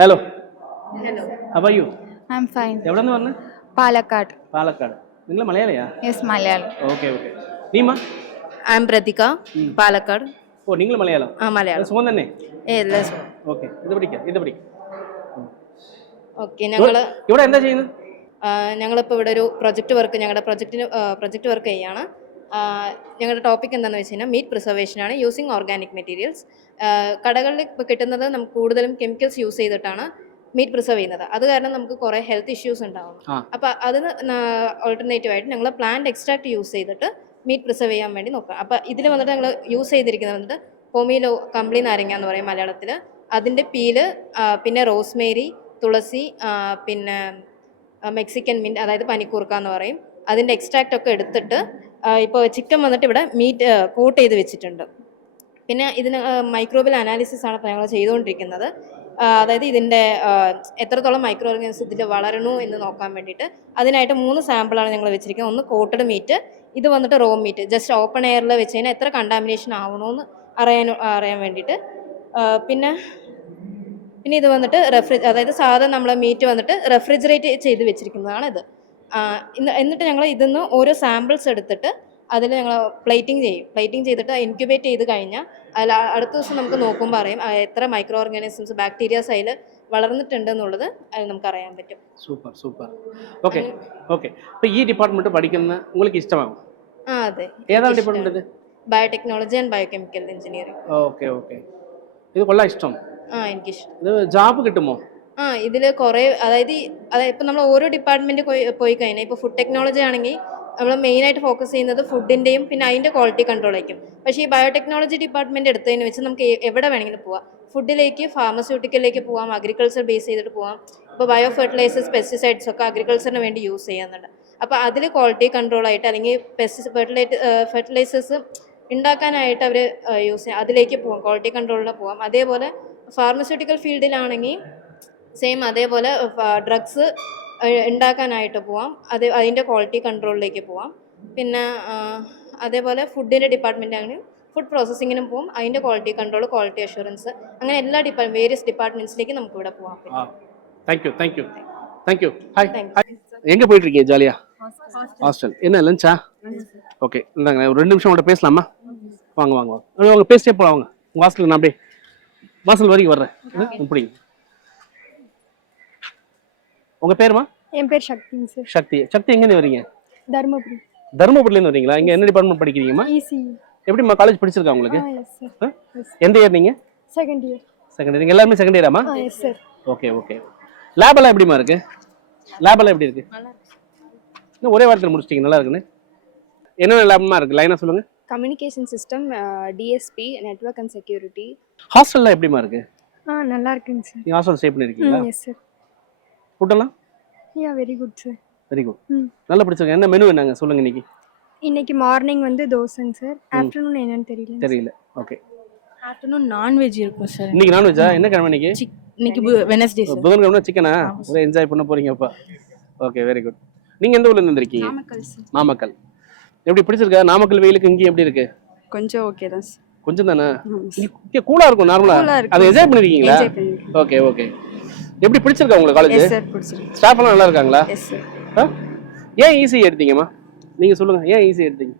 Hello hello are you I am fine എവിടെ നിന്ന് വന്ന് പാലക്കാട്. പാലക്കാട്. നിങ്ങൾ മലയാളിയാ? Yes Malayalam. Okay okay Neema? I am Prathika Palakkad. ഓ നിങ്ങൾ മലയാളം? ആ മലയാളം. സുഖം തന്നെ? ഏ എല്ലാ ഓക്കെ ഇത് പിടിക്കാം ഇത് പിടിക്കാം ഓക്കെ ഞങ്ങൾ ഇവിടെ എന്താ ചെയ്യുന്നത്? ഞങ്ങളിപ്പോൾ ഇവിടെ ഒരു പ്രൊജക്റ്റ് വർക്ക് ഞങ്ങളുടെ പ്രൊജക്റ്റിന് പ്രൊജക്റ്റ് വർക്ക് ചെയ്യാണ്. ഞങ്ങളുടെ ടോപ്പിക് എന്താണെന്ന് വെച്ച് കഴിഞ്ഞാൽ മീറ്റ് പ്രിസർവേഷനാണ് യൂസിങ് ഓർഗാനിക് മെറ്റീരിയൽസ് കടകളിൽ ഇപ്പോൾ കിട്ടുന്നത് നമുക്ക് കൂടുതലും കെമിക്കൽസ് യൂസ് ചെയ്തിട്ടാണ് മീറ്റ് പ്രിസർവ് ചെയ്യുന്നത്. അത് കാരണം നമുക്ക് കുറേ ഹെൽത്ത് ഇഷ്യൂസ് ഉണ്ടാവും. അപ്പോൾ അതിന് ഓൾട്ടർനേറ്റീവ് ആയിട്ട് ഞങ്ങൾ പ്ലാന്റ് എക്സ്ട്രാക്ട് യൂസ് ചെയ്തിട്ട് മീറ്റ് പ്രിസർവ് ചെയ്യാൻ വേണ്ടി നോക്കാം അപ്പോൾ ഇതിൽ വന്നിട്ട് ഞങ്ങൾ യൂസ് ചെയ്തിരിക്കുന്നത് വന്നിട്ട് ഹോമിയിലോ കമ്പിളി നാരങ്ങ എന്ന് പറയും മലയാളത്തിൽ അതിന്റെ പീൽ പിന്നെ റോസ്മേരി തുളസി പിന്നെ മെക്സിക്കൻ മിന്റ് അതായത് പനിക്കൂർക്ക എന്ന് പറയും. അതിന്റെ എക്സ്ട്രാക്റ്റ് ഒക്കെ എടുത്തിട്ട് ഇപ്പോൾ ചിക്കൻ വന്നിട്ട് ഇവിടെ മീറ്റ് കോട്ട് ചെയ്ത് വെച്ചിട്ടുണ്ട്. പിന്നെ ഇതിന് മൈക്രോബിൽ അനാലിസിസ് ആണ് ഞങ്ങൾ ചെയ്തുകൊണ്ടിരിക്കുന്നത്. അതായത് ഇതിന്റെ എത്രത്തോളം മൈക്രോ ഓർഗാനിസം ഇതിൽ വളരണു എന്ന് നോക്കാൻ വേണ്ടിയിട്ട് അതിനായിട്ട് മൂന്ന് സാമ്പിളാണ് ഞങ്ങൾ വെച്ചിരിക്കുന്നത്. ഒന്ന് കോട്ടഡ് മീറ്റ് ഇത് വന്നിട്ട് റോ മീറ്റ് ജസ്റ്റ് ഓപ്പൺ എയറിൽ വെച്ച് കഴിഞ്ഞാൽ എത്ര കണ്ടാമിനേഷൻ ആവണമെന്ന് അറിയാൻ അറിയാൻ വേണ്ടിയിട്ട്. പിന്നെ പിന്നെ ഇത് വന്നിട്ട് റെഫ്രി അതായത് സാധാരണ നമ്മൾ മീറ്റ് വന്നിട്ട് റെഫ്രിജറേറ്റ് ചെയ്ത് വെച്ചിരിക്കുന്നതാണ് ഇത് എന്നിട്ട് ഞങ്ങൾ ഇതിന്ന് ഓരോ സാമ്പിൾസ് എടുത്തിട്ട് അതിൽ ഞങ്ങൾ പ്ലേറ്റിംഗ് ചെയ്യും. പ്ലേറ്റിംഗ് ചെയ്തിട്ട് ഇൻക്യുബേറ്റ് ചെയ്ത് കഴിഞ്ഞാൽ അതിൽ അടുത്ത ദിവസം നമുക്ക് നോക്കുമ്പോൾ അറിയാം എത്ര മൈക്രോ ഓർഗാനിസംസ് ബാക്ടീരിയാസ് അതിൽ വളർന്നിട്ടുണ്ട് എന്നുള്ളത് നമുക്ക് അറിയാൻ പറ്റും. Super super. ഓക്കെ ഓക്കെ അപ്പോൾ ഈ ഡിപ്പാർട്ട്മെന്റ് പഠിക്കുന്ന നിങ്ങൾക്ക് ഇഷ്ടമാകും ആ അതെ. ഏതാണ് department biotechnology and bio chemical engineering okay okay ഇത് കൊള്ളാം ഇഷ്ടം. ആ എനിക്കിഷ്ടം. ഇത് ജോബ് കിട്ടുമോ? ആ ഇതിൽ കുറേ അതായത് അതായത് ഇപ്പം നമ്മൾ ഓരോ ഡിപ്പാർട്ട്മെന്റ് പോയി പോയി കഴിഞ്ഞാൽ ഇപ്പോൾ ഫുഡ് ടെക്നോളജി ആണെങ്കിൽ നമ്മൾ മെയിനായിട്ട് ഫോക്കസ് ചെയ്യുന്നത് ഫുഡിന്റെയും പിന്നെ അതിന്റെ ക്വാളിറ്റി കൺട്രോൾ ആയിരിക്കും പക്ഷേ ഈ ബയോടെക്നോളജി ഡിപ്പാർട്ട്മെന്റ് എടുത്തതിന് വെച്ച് നമുക്ക് എവിടെ വേണമെങ്കിലും പോവാം. ഫുഡിലേക്ക് ഫാർമസ്യൂട്ടിക്കലിലേക്ക് പോവാം അഗ്രികൾച്ചർ ബേസ് ചെയ്തിട്ട് പോവാം. ഇപ്പോൾ ബയോ ഫെർട്ടിലൈസേഴ്സ് പെസ്റ്റിസൈഡ്സ് ഒക്കെ അഗ്രികൾച്ചറിന് വേണ്ടി യൂസ് ചെയ്യുന്നുണ്ട്. അപ്പോൾ അതിൽ ക്വാളിറ്റി കൺട്രോൾ ആയിട്ട് അല്ലെങ്കിൽ പെസ്റ്റി ഫെർട്ടിലൈറ്റ് ഫെർട്ടിലൈസേഴ്സ് ഉണ്ടാക്കാനായിട്ട് അവർ യൂസ് ചെയ്യാം. അതിലേക്ക് പോവാം ക്വാളിറ്റി കൺട്രോളിൽ പോവാം. അതേപോലെ ഫാർമസ്യൂട്ടിക്കൽ ഫീൽഡിലാണെങ്കിൽ സെയിം അതേപോലെ ഡ്രഗ്സ് ഉണ്ടാക്കാനായിട്ട് പോവാം അത് അതിൻ്റെ ക്വാളിറ്റി കൺട്രോളിലേക്ക് പോവാം പിന്നെ ആ, അതേപോലെ ഫുഡിൻ്റെ ഡിപ്പാർട്ട്മെൻ്റ് ആണെങ്കിൽ ഫുഡ് പ്രോസസ്സിങ്ങിനും പോവും അതിൻ്റെ ക്വാളിറ്റി കൺട്രോൾ ക്വാളിറ്റി അഷുറൻസ് അങ്ങനെ എല്ലാ ഡിപ്പാർട്ട് വേരിയസ് ഡിപ്പാർട്ട്മെൻറ്റ്സിലേക്ക് നമുക്ക് ഇവിടെ പോകാം ஆ thank you thank you thank you hi Thank you. Hi எங்கே போயிட்டு இருக்கீங்க ஜாலியா ஹாஸ்டல் என்ன லஞ்சா ஓகே இந்தாங்க ஒரு ரெண்டு நிமிஷம் உங்கள்கிட்ட பேசலாமா வாங்க வாங்க வாங்க அப்படியே அவங்க பேசிட்டே போகலாம் வாங்க உங்கள் ஹாஸ்டலுக்கு நான் அப்படியே வாசல் வரைக்கும் வர்றேன் ம், பிடிங்க உங்கள் பேருமா? என் பேர் சக்திங்க சார். சக்தி. சக்தி எங்கேருந்து வரீங்க? தருமபுரி. தருமபுரிலேருந்து வரீங்களா? இங்கே என்ன டிபார்ட்மெண்ட் படிக்கிறீங்கம்மா? இசி எப்படிம்மா காலேஜ் பிடிச்சிருக்கா உங்களுக்கு? எந்த இயர் நீங்கள் செகண்ட் இயர் செகண்ட் இயர் நீங்கள் எல்லாருமே செகண்ட் இயராமா சார் ஓகே ஓகே லேப் எல்லாம் எப்படிமா இருக்கு? லேப் எல்லாம் எப்படி இருக்கு? இன்னும் ஒரே வாரத்தில் முடிச்சிட்டீங்க நல்லா இருக்குன்னு. என்னென்ன லேப்மா இருக்கு? லைனா சொல்லுங்க. Communication system DSP network and security ஹாஸ்டல்லாம் எப்படிமா இருக்கு? ஆ நல்லா இருக்குங்க சார். நீங்க ஹாஸ்டல் ஸ்டே பண்ணிருக்கீங்களா? ம் எஸ் சார் ஃபுட்டெல்லாம் yeah very good sir very good. நல்லா பிடிச்சிருக்கேன் என்ன மெனு என்னங்க? சொல்லுங்க இன்னைக்கு. இன்னைக்கு மார்னிங் வந்து தோசைங்க சார் ஆஃப்டர்நூன் என்னன்னு தெரியல தெரியல. ஓகே ஆஃப்டர்நூன் நான்வெஜ் இருக்கும் சார் இன்னைக்கு நான்வெஜ்ஜா என்ன கிழமை இன்னைக்கு? இன்னைக்கு வெனஸ்டே சார் புதன்கிழமை சிக்கனா என்ஜாய் பண்ண போறீங்கப்பா ஓகே வெரி குட் நீங்க எந்த ஊர்ல இருந்து வந்திருக்கீங்க? நாமக்கல் சார் நாமக்கல். எப்படி பிடிச்சிருக்கா? நாமக்கல் வெயிலுக்கு இங்கே எப்படி இருக்கு? கொஞ்சம் ஓகே தான் சார் கொஞ்சம் தானே? கூலா இருக்கும் நார்மலா. அதை என்ஜாய் பண்ணிருக்கீங்களா? ஓகே ஓகே எப்படி பிடிச்சிருக்கா உங்களுக்கு காலேஜ் எஸ் சார் பிடிச்சிருக்கு. ஸ்டாஃப் எல்லாம் நல்லா இருக்காங்களா? Yes sir? ஏன் ஈஸி எடுத்தீங்கம்மா? நீங்க சொல்லுங்க ஏன் ஈஸி எடுத்தீங்க?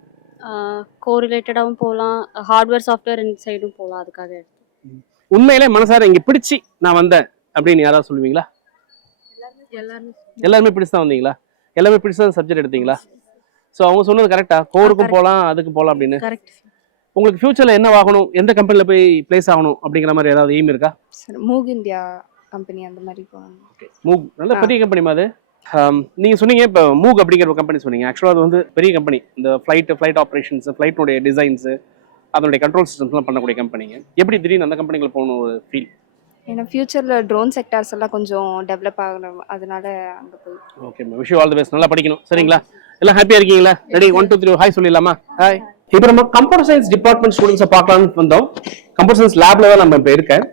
கோரிலேட்டடாகவும் போகலாம் ஹார்ட்வேர் சாஃப்ட்வேர் ரெண்டு சைடும் போகலாம் அதுக்காக எடுத்தேன். உண்மையிலே மனசார இங்க பிடிச்சி நான் வந்தேன் அப்படின்னு யாராவது சொல்லுவீங்களா? எல்லாருமே பிடிச்சு தான் வந்தீங்களா? எல்லாமே பிடிச்சு தான் சப்ஜெக்ட் எடுத்தீங்களா? ஸோ அவங்க சொன்னது கரெக்டா கோருக்கும் போகலாம் அதுக்கு போகலாம் அப்படின்னு. கரெக்ட் உங்களுக்கு ஃபியூச்சர்ல என்ன ஆகணும் எந்த கம்பெனில போய் பிளேஸ் ஆகணும் அப்படிங்கிற மாதிரி ஏதாவது எய்ம் இருக்கா? சார் மூக் இந்தியா கம்பெனி அந்த மாதிரி போகணும் மூக் நல்ல. பெரிய கம்பெனி அது? நீங்க சொன்னீங்க இப்போ மூக் அப்படிங்கிற ஒரு கம்பெனி சொன்னீங்க. ஆக்சுவலாக அது வந்து பெரிய கம்பெனி இந்த ஃப்ளைட் ஃப்ளைட் ஆப்ரேஷன்ஸ் ஃப்ளைட்னுடைய டிசைன்ஸ் அதனுடைய கண்ட்ரோல் சிஸ்டம்ஸ்லாம் பண்ணக்கூடிய கம்பெனிங்க எப்படி திடீர்னு அந்த கம்பெனிகள் போகணும் ஒரு ஃபீல் ஏன்னா ஃபியூச்சரில் ட்ரோன் செக்டார்ஸ் எல்லாம் கொஞ்சம் டெவலப் ஆகணும் அதனால அங்கே போய். Okay wish all the best நல்லா படிக்கணும். சரிங்களா? எல்லாம் ஹாப்பியா இருக்கீங்களா? Ready one two three hi சொல்லிடலாமா? ஹாய் இப்போ நம்ம கம்ப்யூட்டர் சயின்ஸ் டிபார்ட்மெண்ட் ஸ்டூடெண்ட்ஸை பார்க்கலாம்னு வந்தோம். கம்ப்யூட்டர் சயின்ஸ் லேப்ல தான் நம்ம இப்போ இருக்கேன்.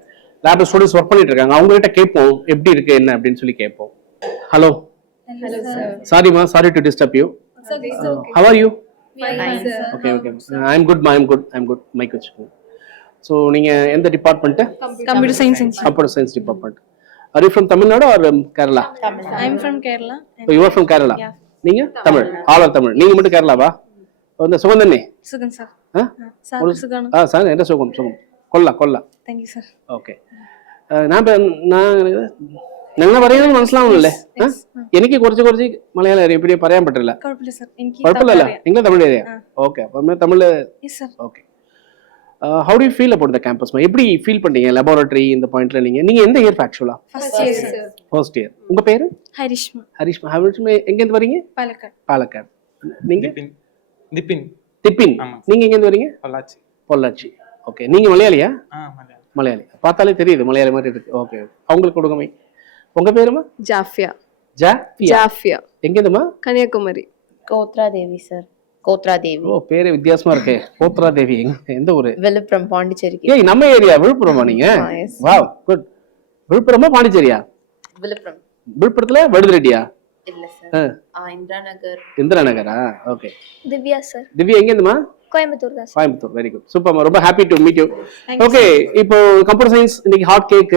லேப்ல ஸ்டூடெண்ட்ஸ் ஒர்க் பண்ணிட்டு இருக்காங்க. அவங்ககிட்ட கேட்போம் எப்படி இருக்கு என்ன அப்படின்னு சொல்லி கேட்போம். Hello சாரிமா sorry to disturb you how are you okay okay I am good I am good I good mic வச்சுக்கோங்க. ஸோ நீங்க எந்த department computer science computer science department are you from Tamil Nadu or Kerala I am from Kerala so you are from Kerala நீங்க? Tamil all R Tamil நீங்க மட்டும் கேரளாவா இந்த சுகம் தானே? சுகம் சார் ஆ சார் என்ன சுகம் சுகம் கொல்லா கொல்லா. தேங்க்யூ சார் ஓகே ഞാൻ ഇപ്പൊ- ഞാൻ ഞങ്ങൾ പറയുന്നത് മനസ്സിലാവുന്നില്ലേ ആ? എനിക്ക് കുറച്ച് കുറച്ച് മലയാളം അറിയാം ഇപ്പിടി പറയാൻ പറ്റില്ല കുഴപ്പമില്ല സാർ എനിക്ക് കുഴപ്പമില്ലല്ലോ നിങ്ങൾ തമിഴ് അറിയാം ഓക്കെ അപ്പം Tamil yes sir okay how do feel about the campus எப்படி ஃபீல் பண்ணீங்க லெபார்டரி இந்த பாயிண்ட்ல நீங்க நீங்க எந்த இயர் ஆக்சுவலா first year sir first year உங்க பேரு ഹരിഷ്മ ஹரிஷ் ஹரிஷ் எங்க இருந்து வரீங்க പാലക്കാട് பாலக்காடு நீங்க திப்பின் திப்பின் திப்பின் ஆமா. நீங்க எங்க இருந்து வரீங்க பொள்ளாச்சி பொள்ளாச்சி ஓகே நீங்க மலையாளியா ஆ மலையாளம் மலையாளி. பார்த்தாலே தெரியுது மலையாளி மாதிரி இருக்கு. ஓகே அவங்களுக்கு கொடுங்கமை உங்க பேருமா ஜாஃபியா. ஜா ஜாஃபியா. எங்க இருந்துமா கன்னியாகுமரி. கோத்ரா தேவி சார் கோத்ரா தேவி ஓ பேரே வித்தியாசமா இருக்கே. கோத்ரா தேவி எந்த ஊரு? விழுப்புரம் பாண்டிச்சேரிக்கு. ஏய் நம்ம ஏரியா விழுப்புரமா நீங்க. வாவ் குட் விழுப்புரமா பாண்டிச்சேரியா? விழுப்புரம். விழுப்புரத்துல வடுதரெட்டியா? இல்ல ஆ. சார் இந்திரா நகர். இந்திரா நகரா? ஓகே திவ்யா சார் திவ்யா எங்க இருந்துமா கோயம்புத்தூர் தான் கோயம்புத்தூர் வெரி குட் சூப்பர்மா ரொம்ப happy to meet you okay இப்போ கம்ப்யூட்டர் சயின்ஸ் இன்னைக்கு ஹாட் கேக்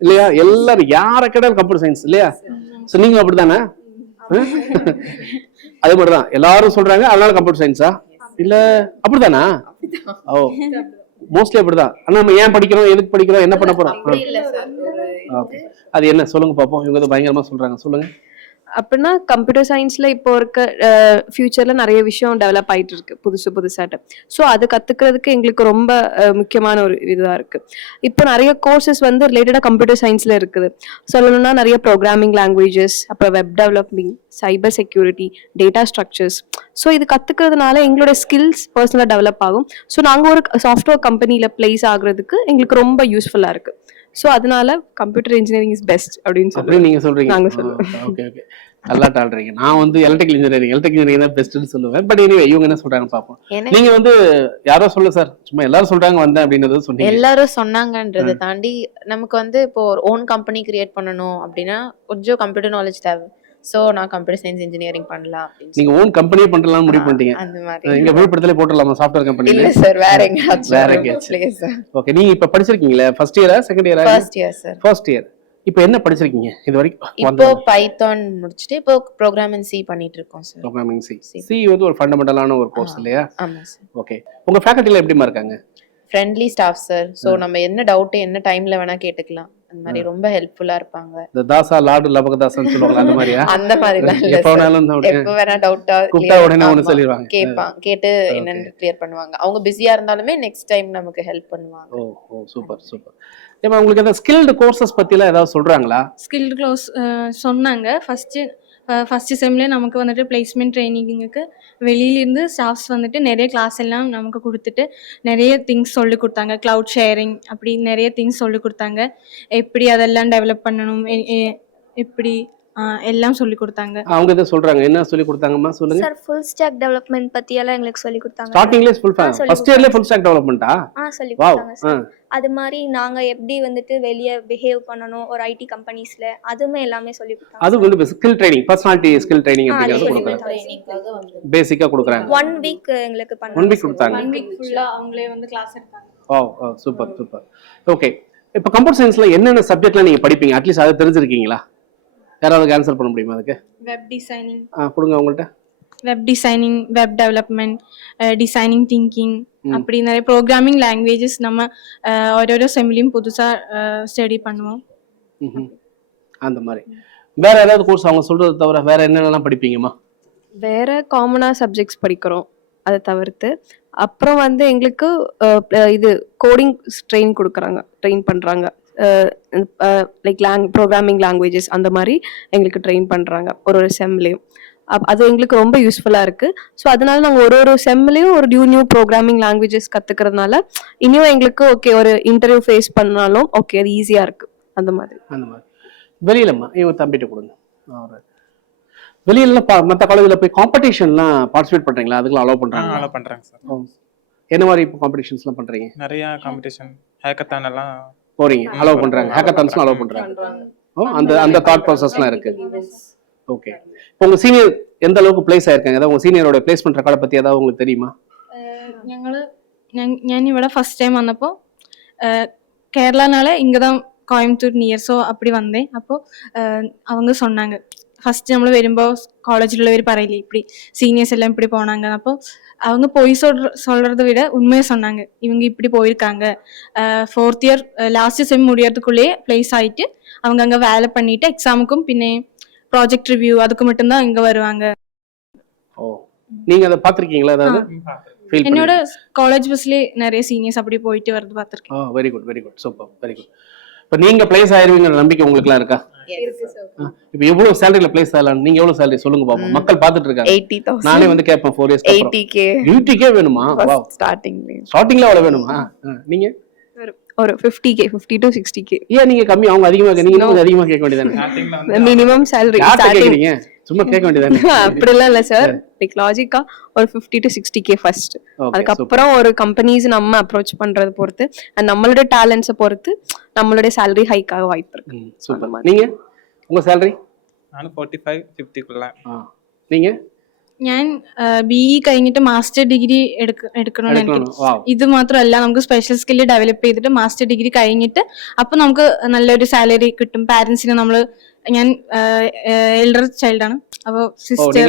இல்லையா? எல்லாரும் யார கேட்டாலும் கம்ப்யூட்டர் சயின்ஸ் இல்லையா? சோ நீங்க அப்படிதானே அதே மாதிரி தான் எல்லாரும் சொல்றாங்க அதனால கம்ப்யூட்டர் சயின்ஸா இல்ல அப்படிதானா ஓ மோஸ்ட்லி அப்படிதான். ஆனா நம்ம ஏன் படிக்கிறோம் எதுக்கு படிக்கிறோம் என்ன பண்ண போறோம்? அது என்ன? சொல்லுங்க பாப்போம். இவங்க பயங்கரமா சொல்றாங்க. சொல்லுங்க. அப்படின்னா கம்ப்யூட்டர் சயின்ஸில் இப்போ இருக்க ஃபியூச்சரில் நிறைய விஷயம் டெவலப் ஆகிட்டு இருக்கு புதுசு புதுசாட்ட. ஸோ அது கற்றுக்கிறதுக்கு எங்களுக்கு ரொம்ப முக்கியமான ஒரு இதுவா இருக்குது இப்போ நிறைய கோர்சஸ் வந்து ரிலேட்டடாக கம்ப்யூட்டர் சயின்ஸில் இருக்குது. சொல்லணும்னா நிறைய ப்ரோக்ராமிங் லாங்குவேஜஸ் அப்புறம் web developing cyber security data structures so இது கற்றுக்கிறதுனால எங்களோட ஸ்கில்ஸ் பர்சனலாக டெவலப் ஆகும். ஸோ நாங்கள் ஒரு சாஃப்ட்வேர் கம்பெனியில் பிளேஸ் ஆகுறதுக்கு எங்களுக்கு ரொம்ப யூஸ்ஃபுல்லாக இருக்குது ஸோ அதனால கம்ப்யூட்டர் இன்ஜினியரிங் இஸ் பெஸ்ட் அப்படின்னு சொல்லி நீங்க சொல்றீங்க. நாங்க சொல்லுவோம். ஓகே ஓகே நல்லா டால்றீங்க நான் வந்து எலக்ட்ரிக்கல் இன்ஜினியரிங் எலக்ட்ரிக்கல் இன்ஜினியரிங் தான் பெஸ்ட்னு சொல்லுவேன். பட் எனிவே இவங்க என்ன சொல்றாங்க பாப்போம் நீங்க வந்து யாரோ சொல்ல சார் சும்மா எல்லாரும் சொல்றாங்க வந்தேன் அப்படின்றது சொன்னீங்க. எல்லாரும் சொன்னாங்கன்றதை தாண்டி நமக்கு வந்து இப்போ ஒரு ஓன் கம்பெனி கிரியேட் பண்ணணும் அப்படின்னா கொஞ்சம் கம்ப்யூட்டர் நாலேஜ் தேவை. சோ நான் கம்ப்யூட்டர் சயின்ஸ் இன்ஜினியரிங் பண்ணலாம் அப்படின்னு நீங்க ஓன் கம்பெனியே பண்ணலாம்னு முடிவு பண்ணிட்டீங்க. அந்த மாதிரி. இங்க விழுப்புரத்துல போட்டுடலாமா சாஃப்ட்வேர் கம்பெனி இல்ல சார் வேற எங்கேயாச்சும் வேற எங்கேயாச்சும். ஓகே நீங்க இப்ப படிச்சிருக்கீங்களா? ஃபர்ஸ்ட் இயரா செகண்ட் இயரா first year sir first year இப்போ என்ன படிச்சிருக்கீங்க இது வரைக்கும்? இப்போ பைத்தான் முடிச்சுட்டு இப்போ ப்ரோக்ராமிங் சி பண்ணிட்டு இருக்கோம் சார் ப்ரோக்ராமிங் சி. சி வந்து ஒரு ஃபண்டமெண்டலான ஒரு கோர்ஸ் இல்லையா? ஆமா சார் ஓகே உங்க ஃபேக்கல்ட்டில எப்படிமா இருக்காங்க? ஃப்ரெண்ட்லி ஸ்டாஃப் சார் ஸோ நம்ம என்ன டவுட் என்ன டைம்ல வேணா கேட்டுக்கலாம். அந்த மாதிரி ரொம்ப ஹெல்ப்ஃபுல்லா இருப்பாங்க. இந்த தாசா லாடு லபகதாசன் சொல்லுவாங்க அந்த மாதிரியா? அந்த இல்ல எப்போ. வேணாலும் எப்ப வேணா டவுட்டா கூப்பிட்டா உடனே ஒண்ணு சொல்லிடுவாங்க. கேட்பாங்க கேட்டு என்னன்னு கிளியர் பண்ணுவாங்க. அவங்க பிஸியா இருந்தாலுமே நெக்ஸ்ட் டைம் நமக்கு ஹெல்ப் பண்ணுவாங்க. ஓ ஓ சூப்பர் சூப்பர் ஏமா உங்களுக்கு அந்த ஸ்கில்டு கோர்சஸ் பத்திலாம் ஏதாவது சொல்றாங்களா? ஸ்கில்டு க்ளோஸ் சொன்னாங்க. ஃபஸ்ட்டு ஃபஸ்ட்டு செம்லேயே நமக்கு வந்துட்டு பிளேஸ்மெண்ட் ட்ரைனிங்குக்கு வெளியிலேருந்து ஸ்டாஃப்ஸ் வந்துட்டு நிறைய கிளாஸ் எல்லாம் நமக்கு கொடுத்துட்டு நிறைய திங்ஸ் சொல்லி கொடுத்தாங்க. க்ளவுட் ஷேரிங் அப்படி நிறைய திங்ஸ் சொல்லி கொடுத்தாங்க. எப்படி அதெல்லாம் டெவலப் பண்ணணும்? எ- எப்படி எல்லாம் சொல்லி கொடுத்தாங்க. அவங்க எதை சொல்றாங்க. என்ன சொல்லி கொடுத்தாங்கம்மா? சொல்லுங்க. சார் ஃபுல் ஸ்டாக் டெவலப்மெண்ட் பத்தி எல்லாம் எங்களுக்கு சொல்லி கொடுத்தாங்க. ஸ்டார்டிங்லேயே ஃபுல் ஃபர்ஸ்ட் இயர்லேயே ஃபுல் ஸ்டாக் டெவலப்மெண்ட்டா ஆ? சொல்லி வாவ் கொடுத்தாங்க சார் அது மாதிரி நாங்க எப்படி வந்துட்டு வெளியே பிஹேவ் பண்ணணும் ஒரு ஐடி கம்பெனிஸ்ல அதுவுமே எல்லாமே சொல்லி கொடுத்தாங்க அது வந்து skill training personality skill training ஆ, அப்படிங்கிறது கொடுக்குறாங்க. பேசிக்கா கொடுக்குறாங்க. ஒன் வீக் எங்களுக்கு ஒன் வீக் கொடுத்தாங்க. ஒன் வீக் ஃபுல்லாக அவங்களே வந்து கிளாஸ் எடுத்தாங்க. ஓ சூப்பர் சூப்பர் ஓகே இப்போ கம்ப்யூட்டர் சயின்ஸ்ல என்னென்ன சப்ஜெக்ட்லாம் நீங்க படிப்பீங்க? அட்லீஸ்ட் அதை தெரிஞ்சிருக்கீங்களா? யாராவது ஆன்சர் பண்ண முடியுமா அதுக்கு? வெப் டிசைனிங் ஆ கொடுங்க அவங்கள்ட்ட. Web designing web development designing thinking. அப்படி நிறைய ப்ரோக்ராமிங் லாங்குவேஜஸ் நம்ம ஓரோரோ செம்லையும் புதுசாக ஸ்டடி பண்ணுவோம். அந்த மாதிரி. வேற ஏதாவது கோர்ஸ் அவங்க சொல்றது தவிர வேற என்னென்னலாம் படிப்பீங்கம்மா? வேற காமனா சப்ஜெக்ட்ஸ் படிக்கிறோம். அதை தவிர்த்து. அப்புறம் வந்து எங்களுக்கு இது கோடிங் ட்ரெயின் கொடுக்குறாங்க ட்ரெயின் பண்ணுறாங்க லைக் லாங் ப்ரோக்ராமிங் லாங்குவேஜஸ் அந்த மாதிரி எங்களுக்கு ட்ரெயின் பண்ணுறாங்க ஒரு ஒரு செம்லேயும் அது எங்களுக்கு ரொம்ப யூஸ்ஃபுல்லாக இருக்குது ஸோ அதனால நாங்கள் ஒரு ஒரு செம்லேயும் ஒரு நியூ நியூ ப்ரோக்ராமிங் லாங்குவேஜஸ் கற்றுக்கிறதுனால இனியும் எங்களுக்கு ஓகே ஒரு இன்டர்வியூ ஃபேஸ் பண்ணாலும் ஓகே அது ஈஸியாக இருக்குது அந்த மாதிரி. அந்த மாதிரி. வெளியிலம்மா இவன் தம்பிட்ட கொடுங்க. வெளியில பா மற்ற காலேஜில் போய் காம்படிஷன்லாம் பார்ட்டிசிபேட் பண்றீங்களா? அதுக்கெல்லாம் அலோவ் பண்றாங்க அலோ பண்றாங்க சார் என்ன மாதிரி இப்போ காம்படிஷன்ஸ்லாம் பண்றீங்க? நிறைய காம்படிஷன் ஹேக்கத்தான் எல்லாம் போறீங்க அலோவ் பண்றாங்க ஹேக்கத்தான்ஸ்லாம் அலோவ் பண்றாங்க ஓ அந்த அந்த தாட் ப்ராசஸ்லாம் இருக்கு ஓகே இப்போ உங்க சீனியர் எந்த அளவுக்கு பிளேஸ் ஆயிருக்காங்க ஏதாவது உங்க சீனியரோட பிளேஸ்மெண்ட் ரெக்கார்டை பத்தி ஏதாவது உங்களுக்கு தெரியுமா ഞങ്ങൾ ഞാൻ ഇവിടെ ഫസ്റ്റ് ടൈം വന്നപ്പോൾ കേരളനാളെ ഇങ്ങതാ கோயம்புத்தூர் நியர் ஸோ அப்படி வந்தேன் அப்போது அவங்க சொன்னாங்க ஃபஸ்ட் நம்ம வரும்போ காலேஜ்ல பரையிலே இப்படி சீனியர்ஸ் எல்லாம் இப்படி போனாங்க அப்போ அவங்க போய் சொல்ற சொல்றத விட உண்மையை சொன்னாங்க இவங்க இப்படி போயிருக்காங்க ஃபோர்த் இயர் லாஸ்ட் செம் முடியறதுக்குள்ளேயே பிளேஸ் ஆயிட்டு அவங்க அங்கே வேலை பண்ணிட்டு எக்ஸாமுக்கும் பின்னே ப்ராஜெக்ட் ரிவ்யூ அதுக்கு மட்டும்தான் இங்கே வருவாங்க ஓ நீங்க அதை பார்த்துருக்கீங்களா அதாவது என்னோட காலேஜ் பஸ்லயே நிறைய சீனியர்ஸ் அப்படி போயிட்டு வரது பார்த்துருக்கேன் very good very good super very good இப்போ நீங்க பிளேஸ் ஆயிருவீங்கிற நம்பிக்கை உங்களுக்குலாம் இருக்கா? இப்போ எவ்வளவு சேலரியில பிளேஸ் ஆகலாம்? நீங்க எவ்வளவு சேலரி சொல்லுங்க பாப்போம். மக்கள் பார்த்துட்டு இருக்காங்க. எயிட்டி நானே வந்து கேட்பேன் ஃபோர் இயர்ஸ் எயிட்டி கே டியூட்டிக்கே வேணுமா? வா ஸ்டார்டிங் ஸ்டார்டிங்ல அவ்வளவு வேணுமா? நீங்க? ஒரு fifty K fifty to sixty K ஏன் நீங்க கம்மி? அவங்க அதிகமா கே- நீங்க இன்னும் கொஞ்சம் அதிகமா கேட்க வேண்டியதானே ஸ்டார்டிங்ல வந்து மினிமம் சேலரி சும்மா கேட்க வேண்டியதானே? அப்படிலாம் இல்ல சார் லைக் லாஜிக்கா ஒரு fifty to sixty K first அதுக்கப்புறம் ஒரு கம்பெனிஸ் நம்ம அப்ரோச் பண்றது பொறுத்து அண்ட் நம்மளுடைய டேலண்ட்ஸ பொறுத்து நம்மளுடைய சேலரி ஹைக்காக வாய்ப்பு இருக்கு. சூப்பர் நீங்க? உங்க சேலரி நானும் ஃபார்ட்டி ஃபைவ் ஃபிஃப்டிக்குள்ள நீங்க? ഞാൻ ബി ഇ കഴിഞ്ഞിട്ട് മാസ്റ്റർ ഡിഗ്രി എടുക്കണമെന്ന് എനിക്ക്. ഇത് മാത്രമല്ല നമുക്ക് സ്പെഷ്യൽ സ്കില്ല് ഡെവലപ്പ് ചെയ്തിട്ട് മാസ്റ്റർ ഡിഗ്രി കഴിഞ്ഞിട്ട് അപ്പൊ നമുക്ക് നല്ലൊരു സാലറി കിട്ടും. പാരന്റ്സിന് നമ്മൾ ഞാൻ എൽഡർ ചൈൽഡാണ് അപ്പോ സിസ്റ്റർ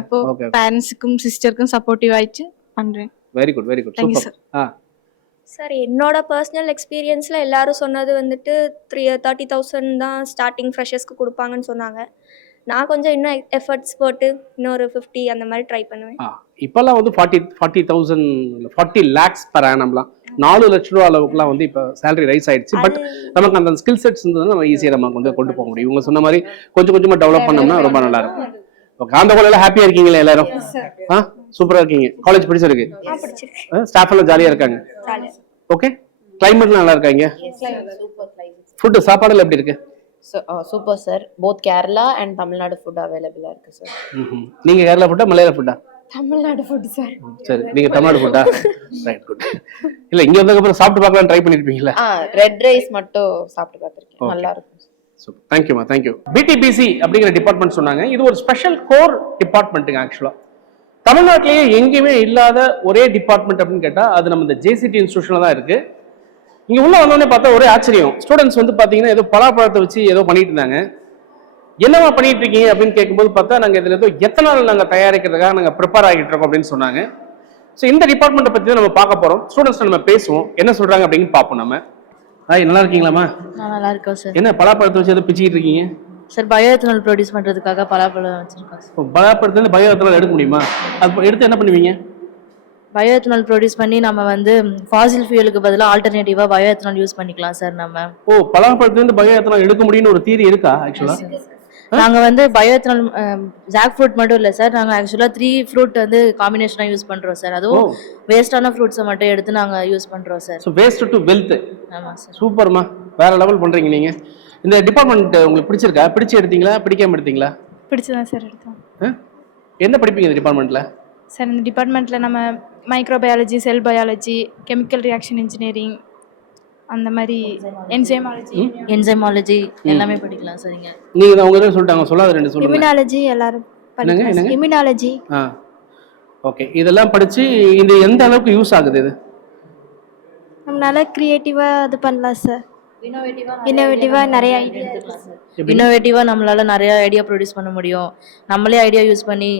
അപ്പോ പാരന്റ്സിക്കും സിസ്റ്റർക്കും സപ്പോർട്ടീവ് ആയിട്ട് sir very personal very good Sonnathu വന്നിട്ട് ത്രീ തേർട്ടി തൗസൻഡ് തന്നെ സ്റ്റാർട്ടിങ് ഫ്രഷേഴ്സ്ക്ക് வந்துட்டு த்ரீ சொன்னாங்க. நான் கொஞ்சம் இன்னும் எஃபர்ட்ஸ் போட்டு இன்னொரு ஃபிஃப்டி அந்த மாதிரி ட்ரை பண்ணுவேன். இப்போல்லாம் வந்து forty forty thousand forty lakhs per ஆனம்லாம் நாலு லட்ச ரூபா அளவுக்குலாம் வந்து இப்போ சேலரி ரைஸ் ஆயிடுச்சு. பட் நமக்கு அந்த ஸ்கில் செட்ஸ் இருந்ததுன்னா நம்ம ஈஸியாக நமக்கு வந்து கொண்டு போக முடியும். இவங்க சொன்ன மாதிரி கொஞ்சம் கொஞ்சமாக டெவலப் பண்ணோம்னா ரொம்ப நல்லா இருக்கும். ஓகே அந்த கோலையில ஹாப்பியா இருக்கீங்களா எல்லாரும்? ஆ சூப்பரா இருக்கீங்க. காலேஜ் பிடிச்சிருக்கு? ஸ்டாஃப் எல்லாம் ஜாலியா இருக்காங்க? ஜாலியாக ஓகே கிளைமேட்லாம் நல்லா இருக்காங்க ஃபுட்டு சாப்பாடுல எப்படி இருக்கு? Super sir both Kerala and Tamil Nadu food அவைலபிளா இருக்கு சார். நீங்க கேரளா ஃபுட்டா மலையாள ஃபுட்டா தமிழ்நாடு ஃபுட் சார் சரி நீங்க தமிழ்நாடு ஃபுட்டா ரைட் குட் இல்ல இங்க வந்ததுக்கு அப்புறம் சாப்பிட்டு பார்க்கலாம் ட்ரை பண்ணிருப்பீங்களா ரெட் ரைஸ் மட்டும் சாப்பிட்டு பார்த்துருக்கேன். நல்லா இருக்கும் சூப்பர் தேங்க்யூமா தேங்க்யூ பிடிபிசி அப்படிங்கிற டிபார்ட்மெண்ட் சொன்னாங்க. இது ஒரு ஸ்பெஷல் கோர் டிபார்ட்மெண்ட்டுங்க ஆக்சுவலா தமிழ்நாட்டிலேயே எங்கேயுமே இல்லாத ஒரே டிபார்ட்மெண்ட் அப்படின்னு கேட்டா அது நம்ம இந்த ஜேசிடி இன்ஸ்டியூஷன்ல தான் இருக்கு. இங்க உள்ள வந்தோடனே பார்த்தா ஒரே ஆச்சரியம். ஸ்டூடெண்ட்ஸ் வந்து பாத்தீங்கன்னா ஏதோ பலாப்பழத்தை வச்சு ஏதோ பண்ணிட்டு இருந்தாங்க. என்னவா பண்ணிட்டு இருக்கீங்க அப்படின்னு கேட்கும்போது பார்த்தா நாங்க இதுல ஏதோ எத்தனால் நாங்க தயாரிக்கிறதுக்காக நாங்க ப்ரிப்பேர் ஆகிட்டு இருக்கோம் அப்படின்னு சொன்னாங்க. ஸோ இந்த டிபார்ட்மெண்ட்டை பத்தி தான் நம்ம பார்க்க போறோம். ஸ்டூடெண்ட்ஸ் நம்ம பேசுவோம். என்ன சொல்றாங்க அப்படின்னு பார்ப்போம் நம்ம. ஹாய் நல்லா இருக்கீங்களாம்மா? நான் நல்லா இருக்கோம் சார் என்ன பலாப்பழத்தை வச்சு ஏதோ பிச்சுக்கிட்டு இருக்கீங்க? சார் பயோ எத்தனால் ப்ரொடியூஸ் பண்ணுறதுக்காக பலாப்பழம் வச்சுருக்கோம் சார் இப்போ பலாப்பழத்துல பயோ எத்தனால் எடுக்க முடியுமா? அது எடுத்து என்ன பண்ணுவீங்க? பயோ எத்தனால் ப்ரொடியூஸ் பண்ணி நம்ம வந்து ஃபாசில் ஃபியூலுக்கு பதிலாக ஆல்டர்னேட்டிவாக பயோ எத்தனால் யூஸ் பண்ணிக்கலாம் சார் நம்ம. ஓ பலாப்பழத்துலேருந்து பயோ எத்தனால் எடுக்க முடியும்னு ஒரு தீரி இருக்கா ஆக்சுவலா நாங்கள் வந்து பயோ எத்தனால் ஜாக் ஃப்ரூட் மட்டும் இல்லை சார் நாங்கள் ஆக்சுவலாக த்ரீ ஃப்ரூட் வந்து காம்பினேஷனாக யூஸ் பண்ணுறோம் சார் அதுவும் வேஸ்டான ஃப்ரூட்ஸை மட்டும் எடுத்து நாங்கள் யூஸ் பண்ணுறோம் sir so waste to wealth ஆமாம் சார் சூப்பர்மா வேற லெவல் பண்றீங்க நீங்க. இந்த டிபார்ட்மெண்ட் உங்களுக்கு பிடிச்சிருக்கா? பிடிச்சு எடுத்தீங்களா? பிடிக்காம எடுத்தீங்களா? பிடிச்சதான் சார் எடுத்தோம். ஆ? என்ன படிப்பீங்க இந்த டிபார்ட்மெண்ட்ல சார் இந்த டிபார்ட்மெண்ட்டில் நம்ம microbiology cell biology chemical reaction engineering அந்த மாதிரி என்சைமாலஜி என்சைமாலஜி எல்லாமே படிக்கலாம் சார் இங்கே நீங்க தான் உங்க சொல்லிட்டாங்க சொல்லாத ரெண்டு சொல்லுங்க. இம்யூனாலஜி எல்லாரும் என்னங்க? இம்யூனாலஜி ஆ. ஓகே இதெல்லாம் படிச்சு இது எந்த அளவுக்கு யூஸ் ஆகுது இது? நம்மளால க்ரியேட்டிவாக இது பண்ணலாம் சார் இன்னோவேட்டிவாக நிறைய ஐடியா எப்படி? இன்னோவேட்டிவாக நம்மளால நிறைய ஐடியா ப்ரொடியூஸ் பண்ண முடியும். நம்மளே ஐடியா யூஸ் பண்ணி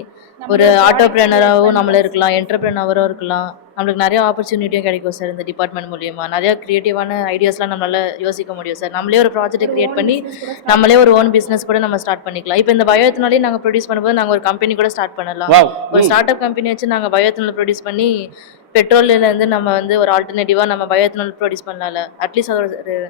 ஒரு ஆட்டோப்ரனராகவும் நம்மளே இருக்கலாம் என்டர்பிரனராகவும் இருக்கலாம். நம்மளுக்கு நிறைய ஆப்பர்ச்சுனிட்டியும் கிடைக்கும் சார் இந்த டிபார்ட்மெண்ட் மூலியமா. நிறைய க்ரியேட்டிவான ஐடியாஸ்லாம் நம்மளால யோசிக்க முடியும் சார் நம்மளே ஒரு ப்ராஜெக்ட் கிரியேட் பண்ணி நம்மளே ஒரு ஓன் பிஸ்னஸ் கூட நம்ம ஸ்டார்ட் பண்ணிக்கலாம். இப்போ இந்த பயோத்தினாலே நாங்கள் ப்ரொடியூஸ் பண்ணும்போது நாங்கள் ஒரு கம்பெனி கூட ஸ்டார்ட் பண்ணலாம். ஒரு ஸ்டார்ட் அப் கம்பெனி வச்சு நாங்கள் பயோத்தினல் ப்ரொடியூஸ் பண்ணி பெட்ரோல்லேருந்து நம்ம வந்து ஒரு ஆல்டர்னேட்டிவாக நம்ம பயோத்தினல் ப்ரொடியூஸ் பண்ணலாம்ல. அட்லீஸ்ட் அதோட ஒரு-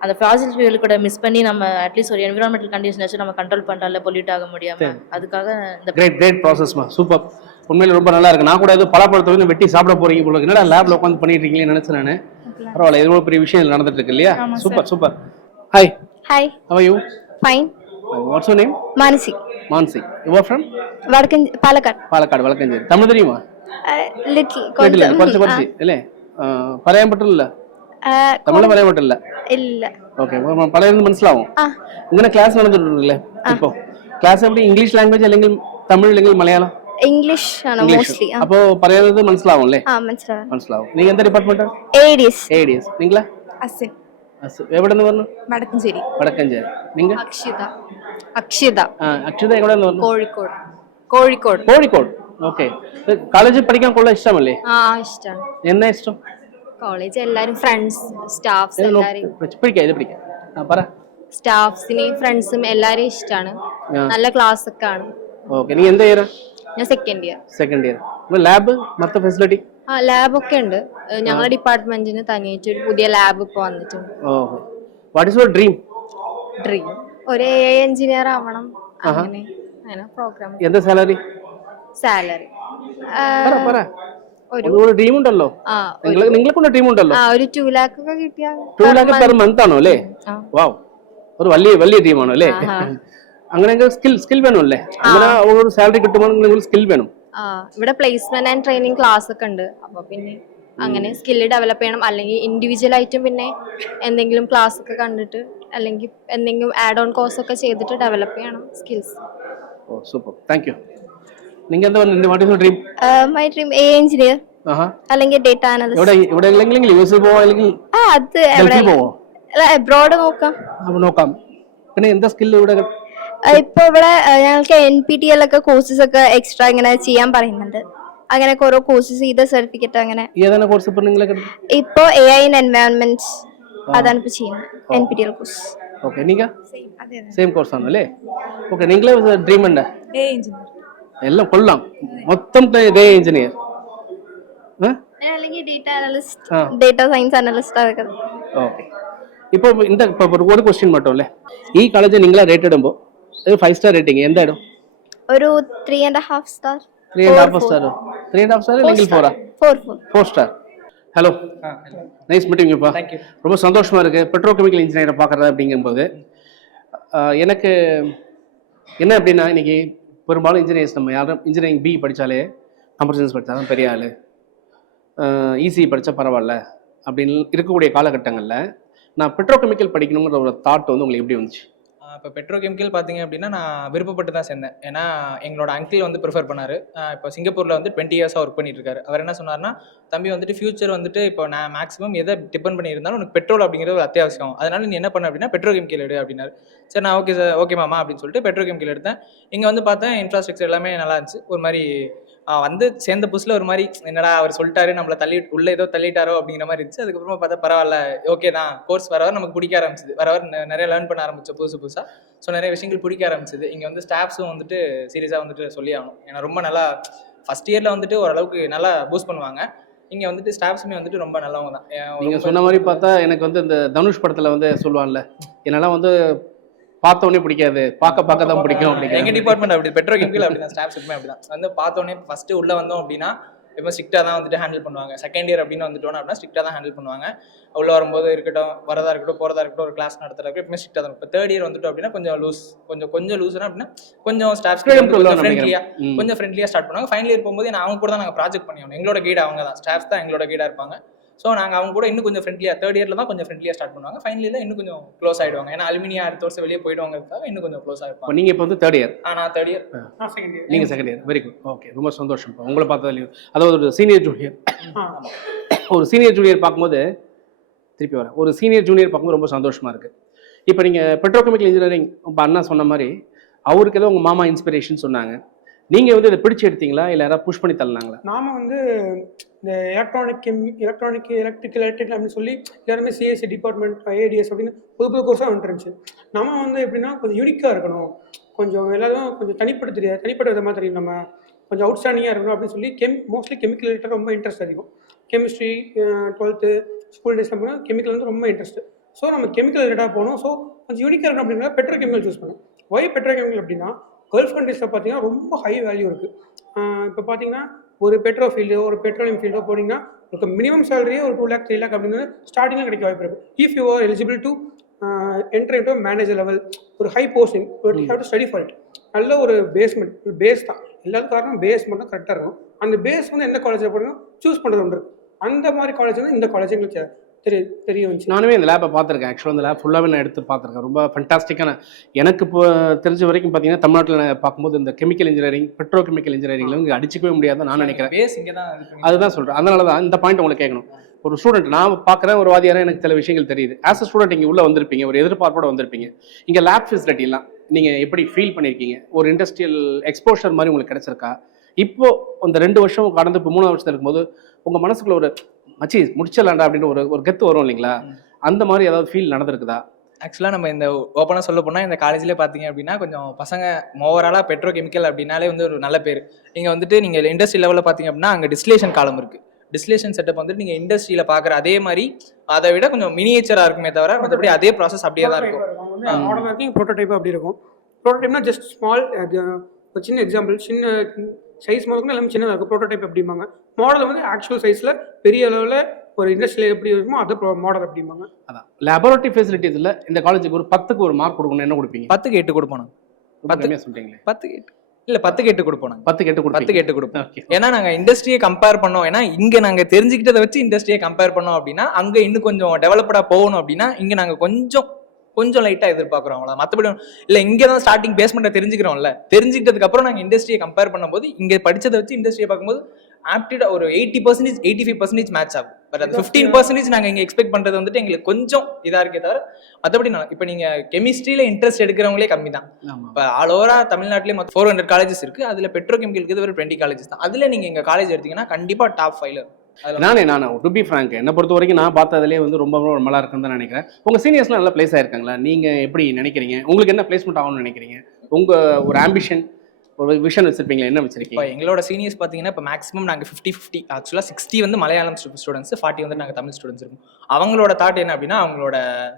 அந்த ஃபாசில் ஃபியூல் கூட மிஸ் பண்ணி நம்ம அட்லீஸ்ட் ஒரு என்விரான்மெண்டல் கண்டிஷனாச்சும் நம்ம கண்ட்ரோல் பண்ணால பொல்யூட் ஆக முடியாம அதுக்காக இந்த கிரேட் கிரேட் ப்ராசஸ்மா சூப்பர் உண்மையில ரொம்ப நல்லா இருக்கு. நான் கூட அது பலாப்பழத்தை வந்து வெட்டி சாப்பிட போறீங்க போல என்னடா லேப்ல உட்காந்து பண்ணிட்டு இருக்கீங்கன்னு நினைச்சேன் நான். பரவாயில்ல எவ்வளவு பெரிய விஷயம் நடந்துட்டு இருக்கு இல்லையா? Super super hi hi how you fine what's your name Manasi Manasi you're from Vadakkan Palakkad. Palakkad Vadakkanchery Tamil தெரியுமா? லிட்டில் கொஞ்சம் கொஞ்சம் கொஞ்சம் இல்ல? பரையாம்பட்டு இல்ல? தமிழ்ல ഇല്ല. ഓക്കെ പലരും മനസ്സിലാവും. ഇങ്ങനെ ക്ലാസ് നടന്നിട്ടുണ്ടല്ലേ? ഇപ്പോ ക്ലാസ് എവിടെ ഇംഗ്ലീഷ് ലാംഗ്വേജ് അല്ലെങ്കിൽ തമിഴ് അല്ലെങ്കിൽ മലയാളം? ഇംഗ്ലീഷ് ആണ് മോസ്റ്റ്ലി അപ്പോ പറയുന്നത് മനസ്സിലാവും അല്ലേ? ആ മനസ്സിലാവും. മനസ്സിലാവും. നീ എന്താ ഡിപ്പാർട്ട്മെന്റ് ഏഡിഎസ് ഏഡിഎസ് നിങ്ങളാ? അസിൻ. അസിൻ. എവിടെ പറഞ്ഞു? വടക്കഞ്ചേരി. വടക്കഞ്ചേരി. നിങ്ങൾ അക്ഷിത. അക്ഷിത. ആ അക്ഷിത എവിടെ നിന്ന് പറഞ്ഞു? കോഴിക്കോട്. കോഴിക്കോട്. കോഴിക്കോട്. ഓക്കെ കോളേജിൽ പഠിക്കാൻ കൊള്ള ഇഷ്ടമല്ലേ? ആ ഇഷ്ടം എന്നാ ഇഷ്ടം? കോളേജ് എല്ലാരും ഫ്രണ്ട്സ് സ്റ്റാഫ്സ് എല്ലാരും പറ. സ്റ്റാഫ്സിനെയും ഫ്രണ്ട്സും എല്ലാരും ഇഷ്ടമാണ് നല്ല ക്ലാസ് ഒക്കെ ആണ്. ഓക്കേ നീ എന്താ ഇയർ ഞാൻ second year second year lab മൊത്ത ഫെസിലിറ്റി ആ ലാബ് ഒക്കെ ഉണ്ട്. ഞങ്ങളുടെ ഡിപ്പാർട്ട്മെന്റിന് തനിയായിട്ട് ഒരു പുതിയ ലാബ് ഇപ്പൊ വന്നിട്ടുണ്ട്. ഓഹോ. What is your dream dream ഒരു എ എഞ്ചിനീയർ ആവണം. അങ്ങനെ അങ്ങനെ പ്രോഗ്രാം എന്താ സാലറി സാലറി പറ പറ. ഒരു ടീം ഉണ്ടല്ലോ ആ നിങ്ങൾ നിങ്ങളെ കൊണ്ട് ഡ്രീം ഉണ്ടല്ലോ ഒരു ടു ലാക്ക് ഒക്കെ കിട്ടിയാൽ ടു ലാക്ക് പെർ മന്ത് ആണോ അല്ലേ? വാവ് ഒരു വലിയ വലിയ ടീമാണോ അല്ലേ? അങ്ങനെ സ്കിൽ സ്കിൽ വേണം അല്ലേ അങ്ങനെ ഒരു സാലറി കിട്ടുമ്പോൾ നിങ്ങൾ സ്കിൽ വേണം. ഇവിടെ പ്ലേസ്മെന്റ് ആൻഡ് ട്രെയിനിങ് ക്ലാസ് ഒക്കെ ഉണ്ട്. അപ്പൊ പിന്നെ അങ്ങനെ സ്കില്ല് ഡെവലപ്പ് ചെയ്യണം. അല്ലെങ്കിൽ ഇൻഡിവിജ്വൽ ആയിട്ടും പിന്നെ എന്തെങ്കിലും ക്ലാസ് ഒക്കെ കണ്ടിട്ട് അല്ലെങ്കിൽ എന്തെങ്കിലും ആഡ് ഓൺ കോഴ്സ് ഒക്കെ ചെയ്തിട്ട് ഡെവലപ്പ് ചെയ്യണം സ്കിൽസ് ഓ സൂപ്പർ താങ്ക് യു നിങ്ങൾ എന്താ പറഞ്ഞത് what is your dream my dream a engineer ആഹാ. അല്ലെങ്കിൽ ഡേറ്റ അനലിസ്റ്റ് എവിടെ? ഇവിടെ അല്ലെങ്കിൽ യു പോവോ അല്ലെങ്കിൽ ആ അത് എവിടെ? ഗൾഫിൽ പോവോ എബ്രോഡ് നോക്കാം. അപ്പൊ നോക്കാം. പിന്നെ എന്താ സ്കിൽ ഇവിടെ? ആ, ഇപ്പൊ ഇവിടെ ആ, ഞങ്ങൾക്ക് എൻ പി ടി എൽ ഒക്കെ കോഴ്സസ് ഒക്കെ എക്സ്ട്രാ ഇങ്ങനെ ചെയ്യാൻ പറയുന്നുണ്ട്. അങ്ങനെ ഓരോ കോഴ്സസ് ചെയ്ത സർട്ടിഫിക്കറ്റ് അങ്ങനെ. ഏതാണ് കോഴ്സ് ഇപ്പൊ നിങ്ങൾ ഇപ്പോ എ ഐ ഇൻ എൻവയോൺമെന്റ് അതാണ് ഇപ്പൊ ചെയ്യുന്നത്. N P T L course okay നീങ്ക? Same course ആണ് അല്ലേ ഓക്കെ നിങ്ങളെ ഡ്രീം ഉണ്ട് എല്ലാം കൊള്ളാം മൊത്തം ഇതേ എഞ്ചിനീയർ അല്ലെങ്കിൽ ഡേറ്റ അനലിസ്റ്റ് ആ. ഡേറ്റ സയൻസ് അനലിസ്റ്റ് അതൊക്കെ ഓക്കെ இப்போ இந்த இப்போ ஒரு ஒரு கொஸ்டின் மட்டும் இல்லை ഈ കോളേജ് നിങ്ങളെ റേറ്റ് ഇടുമ്പോൾ ഒരു ഫൈവ് സ്റ്റാർ റേറ്റിംഗ് എന്തായിടും ഒരു three and half star three and half star three and half star അല്ലെങ്കിൽ ஃபோரா four four four star hello nice meeting யூப்பா Thank you. ரொம்ப சந்தோஷமா இருக்கு பெட்ரோகெமிக்கல் இன்ஜினியரை பார்க்குறது அப்படிங்கும்போது ஆஹ், எனக்கு என்ன அப்படின்னா இன்னைக்கு பெரும்பாலும் இன்ஜினியர்ஸ் நம்ம யாரும் இன்ஜினியரிங் பி படித்தாலே கம்ப்யூட்டர் சயின்ஸ் படித்தா தான் பெரிய ஆள். ஈஸி படித்தா பரவாயில்ல. அப்படின்னு இருக்கக்கூடிய காலகட்டங்களில் நான் பெட்ரோகெமிக்கல் படிக்கணுங்கிற ஒரு தாட் வந்து உங்களுக்கு எப்படி வந்துச்சு? இப்போ பெட்ரோகெமிக்கல் பார்த்தீங்க அப்படின்னா நான் விருப்பப்பட்டு தான் சேர்ந்தேன். ஏன்னா எங்களோட அங்கிள் வந்து ப்ரிஃபர் பண்ணார். இப்போ சிங்கப்பூரில் வந்து டுவெண்ட்டி இயர்ஸாக ஒர்க் பண்ணிட்டு இருக்காரு அவர் என்ன சொன்னார்னா தம்பி வந்துட்டு ஃபியூச்சர் வந்துட்டு இப்போ நான் மேக்ஸிமம் எதை டிபெண்ட் பண்ணியிருந்தாலும் உனக்கு பெட்ரோல் அப்படிங்கிறது ஒரு அத்தியாவசியம். அதனால நீ என்ன பண்ண அப்படின்னா பெட்ரோகெமிக்கல் எடு அப்படின்னாரு. சரி நான் ஓகே சார் ஓகே மாமா அப்படின்னு சொல்லிட்டு பெட்ரோகெமிக்கல் எடுத்தேன். இங்கே வந்து பார்த்தேன் இன்ஃப்ராஸ்ட்ரக்சர் எல்லாமே நல்லா இருந்துச்சு. ஒரு மாதிரி வந்து சேர்ந்த புதுசில் ஒரு மாதிரி என்னடா அவர் சொல்லிட்டாரு நம்மளை தள்ளி உள்ள ஏதோ தள்ளிட்டாரோ அப்படிங்கிற மாதிரி இருந்துச்சு. அதுக்கப்புறமா பார்த்தா பரவாயில்ல ஓகே தான். கோர்ஸ் வர வர நமக்கு பிடிக்க ஆரம்பிச்சது. வர வர நிறைய லேர்ன் பண்ண ஆரம்பிச்சோம் புதுசு புதுசாக ஸோ நிறைய விஷயங்கள் பிடிக்க ஆரம்பிச்சது. இங்கே வந்து ஸ்டாஃப்ஸும் வந்துட்டு சீரியஸாக வந்துட்டு சொல்லி ஆகணும். ஏன்னா ரொம்ப நல்லா ஃபர்ஸ்ட் இயரில் வந்துட்டு ஓரளவுக்கு நல்லா பூஸ்ட் பண்ணுவாங்க. இங்கே வந்துட்டு ஸ்டாஃப்ஸுமே வந்துட்டு ரொம்ப நல்லவங்க தான். ஏன் நீங்க ரொம்ப- சொன்ன மாதிரி பார்த்தா எனக்கு வந்து இந்த தனுஷ் படத்துல வந்து சொல்லுவான்ல என்னெல்லாம் வந்து பார்த்த உடனே பிடிக்காது. பார்க்க பார்க்க தான் பிடிக்கும் எங்க அப்படிங்கிற டிபார்ட்மெண்ட் அப்படி பெட்ரோ கெமிக்கல் அப்படி தான் ஸ்டாஃப்ஸ் எப்பவுமே அப்படி தான் வந்து பார்த்தோன்னே ஃபர்ஸ்ட் உள்ள வந்தோம் அப்படின்னா எப்போ ஸ்ட்ரிக்டாக தான் வந்துட்டு ஹேண்டில் பண்ணுவாங்க. செகண்ட் இயர் அப்படின்னு வந்துட்டோம் அப்படின்னா ஸ்ட்ரிக்டாக தான் ஹேண்டில் பண்ணுவாங்க. உள்ள வரும்போது இருக்கட்டும் வரதா இருக்கட்டும் போறதா இருக்கட்டும் ஒரு கிளாஸ் நடத்துறதா இருக்கட்டும் எப்பவுமே ஸ்ட்ரிக்டாக தான் இப்போ தேர்ட் இயர் வந்துட்டோம் அப்படின்னா கொஞ்சம் லூஸ் கொஞ்சம் கொஞ்சம் லூஸ்னா அப்படின்னா கொஞ்சம் learn கொஞ்சம் ஃப்ரெண்ட்லியாக. கொஞ்சம் ஃப்ரெண்ட்லியாக ஸ்டார்ட் பண்ணுவாங்க. ஃபைனல் இயர் போகும்போது நான் அவங்க கூட தான் நாங்கள் ப்ராஜெக்ட் பண்ணியோம் எங்களோட கைடு அவங்க தான். ஸ்டாஃப்ஸ் தான் எங்களோட கைடாக இருப்பாங்க. ஸோ நாங்கள் அவங்க கூட இன்னும் கொஞ்சம் ஃப்ரெண்ட்லியாக தேர்ட் இயரில் தான் கொஞ்சம் ஃப்ரெண்ட்லியாக ஸ்டார்ட் பண்ணுவாங்க. ஃபைனல் இயரில் இன்னும் கொஞ்சம் க்ளோஸ் ஆயிடுவாங்க. ஏன்னா அலுமினியா அடுத்த வருஷம் வெளியே போயிடுவாங்கிறதுக்காக இன்னும் கொஞ்சம் க்ளோஸ் ஆகிருப்பாங்க நீங்க இப்போ வந்து தேர்ட் இயர் ஆ நான் தேர்ட் இயர் நீங்க second year very good okay ரொம்ப சந்தோஷம் இப்போ உங்களை பார்த்ததுலையும் அதாவது ஒரு சீனியர் ஜூனியர் ஒரு சீனியர் ஜூனியர் பார்க்கும்போது திருப்பி வரேன். ஒரு சீனியர் ஜூனியர் பார்க்கும்போது ரொம்ப சந்தோஷமா இருக்கு. இப்போ நீங்க பெட்ரோகெமிக்கல் இன்ஜினியரிங் இப்போ அண்ணா சொன்ன மாதிரி அவருக்கு ஏதோ உங்க மாமா இன்ஸ்பிரேஷன் சொன்னாங்க. நீங்கள் வந்து இதை பிடிச்சி எடுத்தீங்களா? இல்லை யாராவது புஷ் பண்ணி தள்ளினாங்களா? நாம வந்து இந்த electronic chem electronic electrical electrical அப்படின்னு சொல்லி எல்லாருமே சிஎஸ்சி டிபார்ட்மெண்ட் ஐஏடிஎஸ் அப்படின்னு புது புது கோர்ஸாக வந்துருந்துச்சு. நம்ம வந்து எப்படின்னா கொஞ்சம் யூனிக்காக இருக்கணும். கொஞ்சம் எல்லாரும் கொஞ்சம் தனிப்பட்ட தெரியாது தனிப்பட்ட விதமாக தெரியும் நம்ம கொஞ்சம் அவுட்ஸ்டாண்டிங்காக இருக்கணும் அப்படின்னு சொல்லி கெம் மோஸ்ட்லி கெமிக்கல் ரிலேட்டட் ரொம்ப இன்ட்ரெஸ்ட் அதிகம். கெமிஸ்ட்ரி டுவெல்த்து ஸ்கூல் டேஸில் போனால் கெமிக்கல் வந்து ரொம்ப இன்ட்ரெஸ்ட் ஸோ நம்ம கெமிக்கல் ரிலேட்டாக போகணும் ஸோ கொஞ்சம் யூனிக்காக இருக்கணும் அப்படின்னா பெட்ரோ கெமிக்கல் சூஸ் பண்ணணும் ஒய் பெட்ரோ கெமிக்கல் அப்படின்னா கல்ஃப் கண்ட்ரீஸில் பார்த்தீங்கன்னா ரொம்ப ஹை வேல்யூ இருக்குது இப்போ பார்த்தீங்கன்னா ஒரு பெட்ரோ ஃபீல்டோ ஒரு பெட்ரோலியம் ஃபீல்டோ போனீங்கன்னா உங்களுக்கு மினிமம் சேலரியே ஒரு டூ லேக் த்ரீ லேக் அப்படின்னு ஸ்டார்டிங்கில் கிடைக்க வாய்ப்பு இருக்கும் if you are eligible to enter into manager level ஒரு high posting you have to study for it நல்ல ஒரு பேஸ்மெண்ட் பேஸ் தான். எல்லாத்துக்கும் காரணம் பேஸ் மட்டும் கரெக்டாக இருக்கும் அந்த பேஸ் வந்து எந்த காலேஜில் போடணும்? சூஸ் பண்ணுறது ஒன்று அந்த மாதிரி காலேஜ் வந்து இந்த காலேஜ் எங்களுக்கு தெரிய தெரிய வந்துச்சு. நானுமே இந்த லேப்பை பார்த்துருக்கேன். ஆக்சுவலாக இந்த லேப் ஃபுல்லாகவே நான் எடுத்து பார்த்துருக்கேன். ரொம்ப ஃபண்டாஸ்டிக்கான எனக்கு இப்போ தெரிஞ்ச வரைக்கும் பார்த்தீங்கன்னா தமிழ்நாட்டில் நான் பார்க்கும்போது இந்த கெமிக்கல் இன்ஜினியரிங் பெட்ரோ கெமிக்கல் இன்ஜினியரிங்ல இங்கே அடிச்சிக்கவே முடியாதுன்னு நான் நினைக்கிறேன். அதுதான் சொல்கிறேன் அதனால தான் இந்த பாயிண்ட் உங்களுக்கு கேட்கணும். ஒரு ஸ்டூடெண்ட் நான் பார்க்குறேன் ஒரு வாதியாரா எனக்கு சில விஷயங்கள் தெரியுது. ஆஸ் அ ஸ்டூடெண்ட் இங்கே உள்ளே வந்திருப்பீங்க ஒரு எதிர்பார்ப்போட வந்திருப்பீங்க. இங்கே லேப் ஃபெசிலிட்டிலாம் நீங்கள் எப்படி ஃபீல் பண்ணியிருக்கீங்க ஒரு இண்டஸ்ட்ரியல் எக்ஸ்போஷர் மாதிரி உங்களுக்கு கிடைச்சிருக்கா? இப்போ அந்த ரெண்டு வருஷம் கடந்து இப்போ மூணாவது வருஷத்துல இருக்கும்போது உங்கள் மனசுக்குள்ள ஒரு மச்சி முடிச்சிடலாம்டா அப்படின்னு ஒரு ஒரு கெத்து வரும் இல்லைங்களா? அந்த மாதிரி ஏதாவது ஃபீல் நடந்திருக்குதா? ஆக்சுவலாக நம்ம இந்த ஓப்பனாக சொல்ல போனால் இந்த காலேஜ்லேயே பார்த்தீங்க அப்படின்னா கொஞ்சம் பசங்க ஓவராலாக பெட்ரோ கெமிக்கல் அப்படின்னாலே வந்து ஒரு நல்ல பேர். இங்கே வந்துட்டு நீங்கள் இண்டஸ்ட்ரி லெவலில் பார்த்தீங்க அப்படின்னா அங்கே டிஸ்லேஷன் காலம் இருக்குது டிஸ்லேஷன் செட்டப் வந்துட்டு நீங்கள் இண்டஸ்ட்ரியில் பார்க்குற அதே மாதிரி அதை விட கொஞ்சம் மினியேச்சராக இருக்குமே தவிர மற்றபடி அதே ப்ராசஸ் அப்படியே தான் இருக்கும். மாடல் ஒர்க்கிங் ப்ரோட்டோடைப் அப்படி இருக்கும். ப்ரோட்டோடைப்னா ஜஸ்ட் ஸ்மால் ஒரு சின்ன எக்ஸாம்பிள் சின்ன சைஸ் முதல்ல எல்லாமே சின்னதாக இருக்கும். ப்ரோட்டோடைப் அப்படிம்பாங்க. மாடல் வந்து ஆக்சுவல் சைஸில் பெரிய அளவில் ஒரு இண்டஸ்ட்ரியில் எப்படி இருக்குமோ அதை மாடல் அப்படிம்பாங்க. அதான். லேபரட்டரி ஃபெசிலிட்டிஸில் இந்த காலேஜுக்கு ஒரு பத்துக்கு ஒரு மார்க் கொடுக்கணும் என்ன கொடுப்பீங்க? பத்துக்கு எட்டு கொடுப்போம். பத்து பத்து- கம்மியாக சொல்லிட்டீங்களே. பத்துக்கு எட்டு. இல்லை பத்துக்கு எட்டு கொடுப்போம் எட்டு கொடுப்பீங்க. பத்துக்கு எட்டு கொடுப்போம். ஓகே ஏன்னா நாங்கள் இண்டஸ்ட்ரியை கம்பேர் பண்ணோம். ஏன்னா இங்கே நாங்கள் தெரிஞ்சுக்கிட்டதை வச்சு இண்டஸ்ட்ரியை கம்பேர் பண்ணோம் அப்படின்னா அங்கே இன்னும் கொஞ்சம் டெவலப்டாக போகணும் அப்படின்னா இங்கே நாங்கள் கொஞ்சம் கொஞ்சம் லைட்டாக எதிர்பார்க்குறோம் அவ்வளோ மற்றபடி இல்லை இங்கே தான் ஸ்டார்டிங் பேஸ்மெண்ட்டை தெரிஞ்சுக்கிறோம்ல. தெரிஞ்சுக்கிட்டதுக்கு அப்புறம் நாங்கள் இண்டஸ்ட்ரியை கம்பேர் பண்ணும்போது இங்கே படிச்சதை வச்சு இண்டஸ்ட்ரியை பார்க்கும்போது ஆப்டிட் ஒரு eighty percentage eighty five percentage match ஆகும் பட் அந்த ஃபிஃப்டீன் பர்சன்டேஜ் நாங்கள் இங்கே எக்ஸ்பெக்ட் பண்ணுறது வந்துட்டு எங்களுக்கு கொஞ்சம் இதாக இருக்கே தவிர மற்றபடி நான் இப்போ நீங்கள் கெமிஸ்ட்ரியில் இன்ட்ரெஸ்ட் எடுக்கிறவங்களே கம்மி தான் இப்போ ஆல் ஓவராக தமிழ்நாட்டிலே மொத்தம் ஃபோர் ஹண்ட்ரட் காலேஜஸ் இருக்குது அதில் பெட்ரோ கெமிக்கலுக்கு இது ஒரு டுவெண்ட்டி காலேஜஸ் தான். அதில் நீங்கள் எங்கள் காலேஜ் எடுத்தீங்கன்னா கண்டிப்பாக டாப் ஃபைவ்ல அதில் நானே நானே. டு பி ஃப்ராங்க் என்னை பொறுத்த வரைக்கும் நான் பார்த்ததுலேயே வந்து ரொம்ப ரொம்ப நல்லா இருக்குன்னு தான் நினைக்கிறேன். உங்கள் சீனியர்ஸ்லாம் நல்லா பிளேஸ் ஆயிருக்காங்களா? நீங்கள் எப்படி நினைக்கிறீங்க? உங்களுக்கு என்ன பிளேஸ்மெண்ட் ஆகும்னு நினைக்கிறீங்க? உங்கள் ஒரு ஆம்பிஷன் ஒரு விஷன் வச்சிருப்பீங்களா? என்ன வச்சிருக்கீங்க? எங்களோட சீனியர்ஸ் பார்த்தீங்கன்னா இப்போ மேக்ஸிமம் நாங்கள் ஃபிஃப்டி ஃபிஃப்டி ஆக்சுவலாக சிக்ஸ்டி வந்து மலையாளம் ஸ்டூடெண்ட்ஸ் ஃபார்ட்டி வந்து நாங்கள் தமிழ் ஸ்டூடெண்ட்ஸ் இருக்கோம். அவங்களோட தாட் என்ன அப்படின்னா அவங்களோட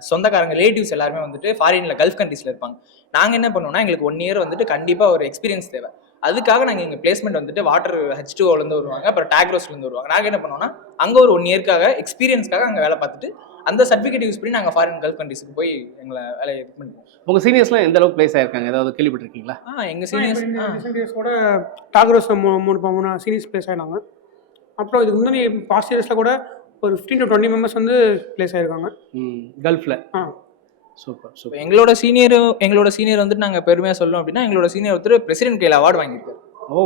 சொந்தக்காரங்க ரிலேட்டிவ்ஸ் எல்லாருமே வந்துட்டு ஃபாரினில் கல்ஃப் கண்ட்ரீஸில் இருப்பாங்க. நாங்கள் என்ன பண்ணுவோம்னா எங்களுக்கு ஒன் இயர் வந்துட்டு கண்டிப்பாக ஒரு எக்ஸ்பீரியன்ஸ் தேவை. அதுக்காக நாங்கள் எங்கள் பிளேஸ்மெண்ட் வந்துட்டு வாட்டர் ஹெச் டூலேருந்து வருவாங்க அப்புறம் டேக்ரோஸ்லேருந்து வருவாங்க. நாங்கள் என்ன பண்ணுவோம்னா அங்கே ஒரு ஒன் இயர்க்காக எக்ஸ்பீரியன்ஸ்க்காக அங்கே வேலை பார்த்துட்டு அந்த சர்டிஃபிகேட் யூஸ் பண்ணி நாங்கள் ஃபாரின் கல்ஃப் கண்ட்ரீஸுக்கு போய் எங்களை வேலையை இது பண்ணிக்குவோம் உங்கள் சீனியர்ஸ்லாம் எந்த அளவுக்கு பிளேஸ் ஆயிருக்காங்க? ஏதாவது கேள்விப்பட்டிருக்கீங்களா? ஆ எங்கள் சீனியர்ஸ் ஆ சீனியர்ஸோட டாகரோஸ் மூணு மூணு மூணு சீனியர்ஸ் பிளேஸ் ஆகினாங்க அப்புறம் இதுக்கு முன்னாடி பாஸ்ட் இயர்ஸில் கூட ஒரு ஃபிஃப்டீன் டு டுவெண்ட்டி மெம்பர்ஸ் வந்து பிளேஸ் ஆயிருக்காங்க. ம் கல்ஃபில் ஆ. சூப்பர் சூப்பர் எங்களோட சீனியர் எங்களோட சீனியர் வந்துட்டு நாங்கள் பெருமையாக சொல்லணும் அப்படின்னா எங்களோட சீனியர் ஒருத்தர் பிரசிடென்ட் கையில் அவார்டு வாங்கியிருக்காரு. ஓ.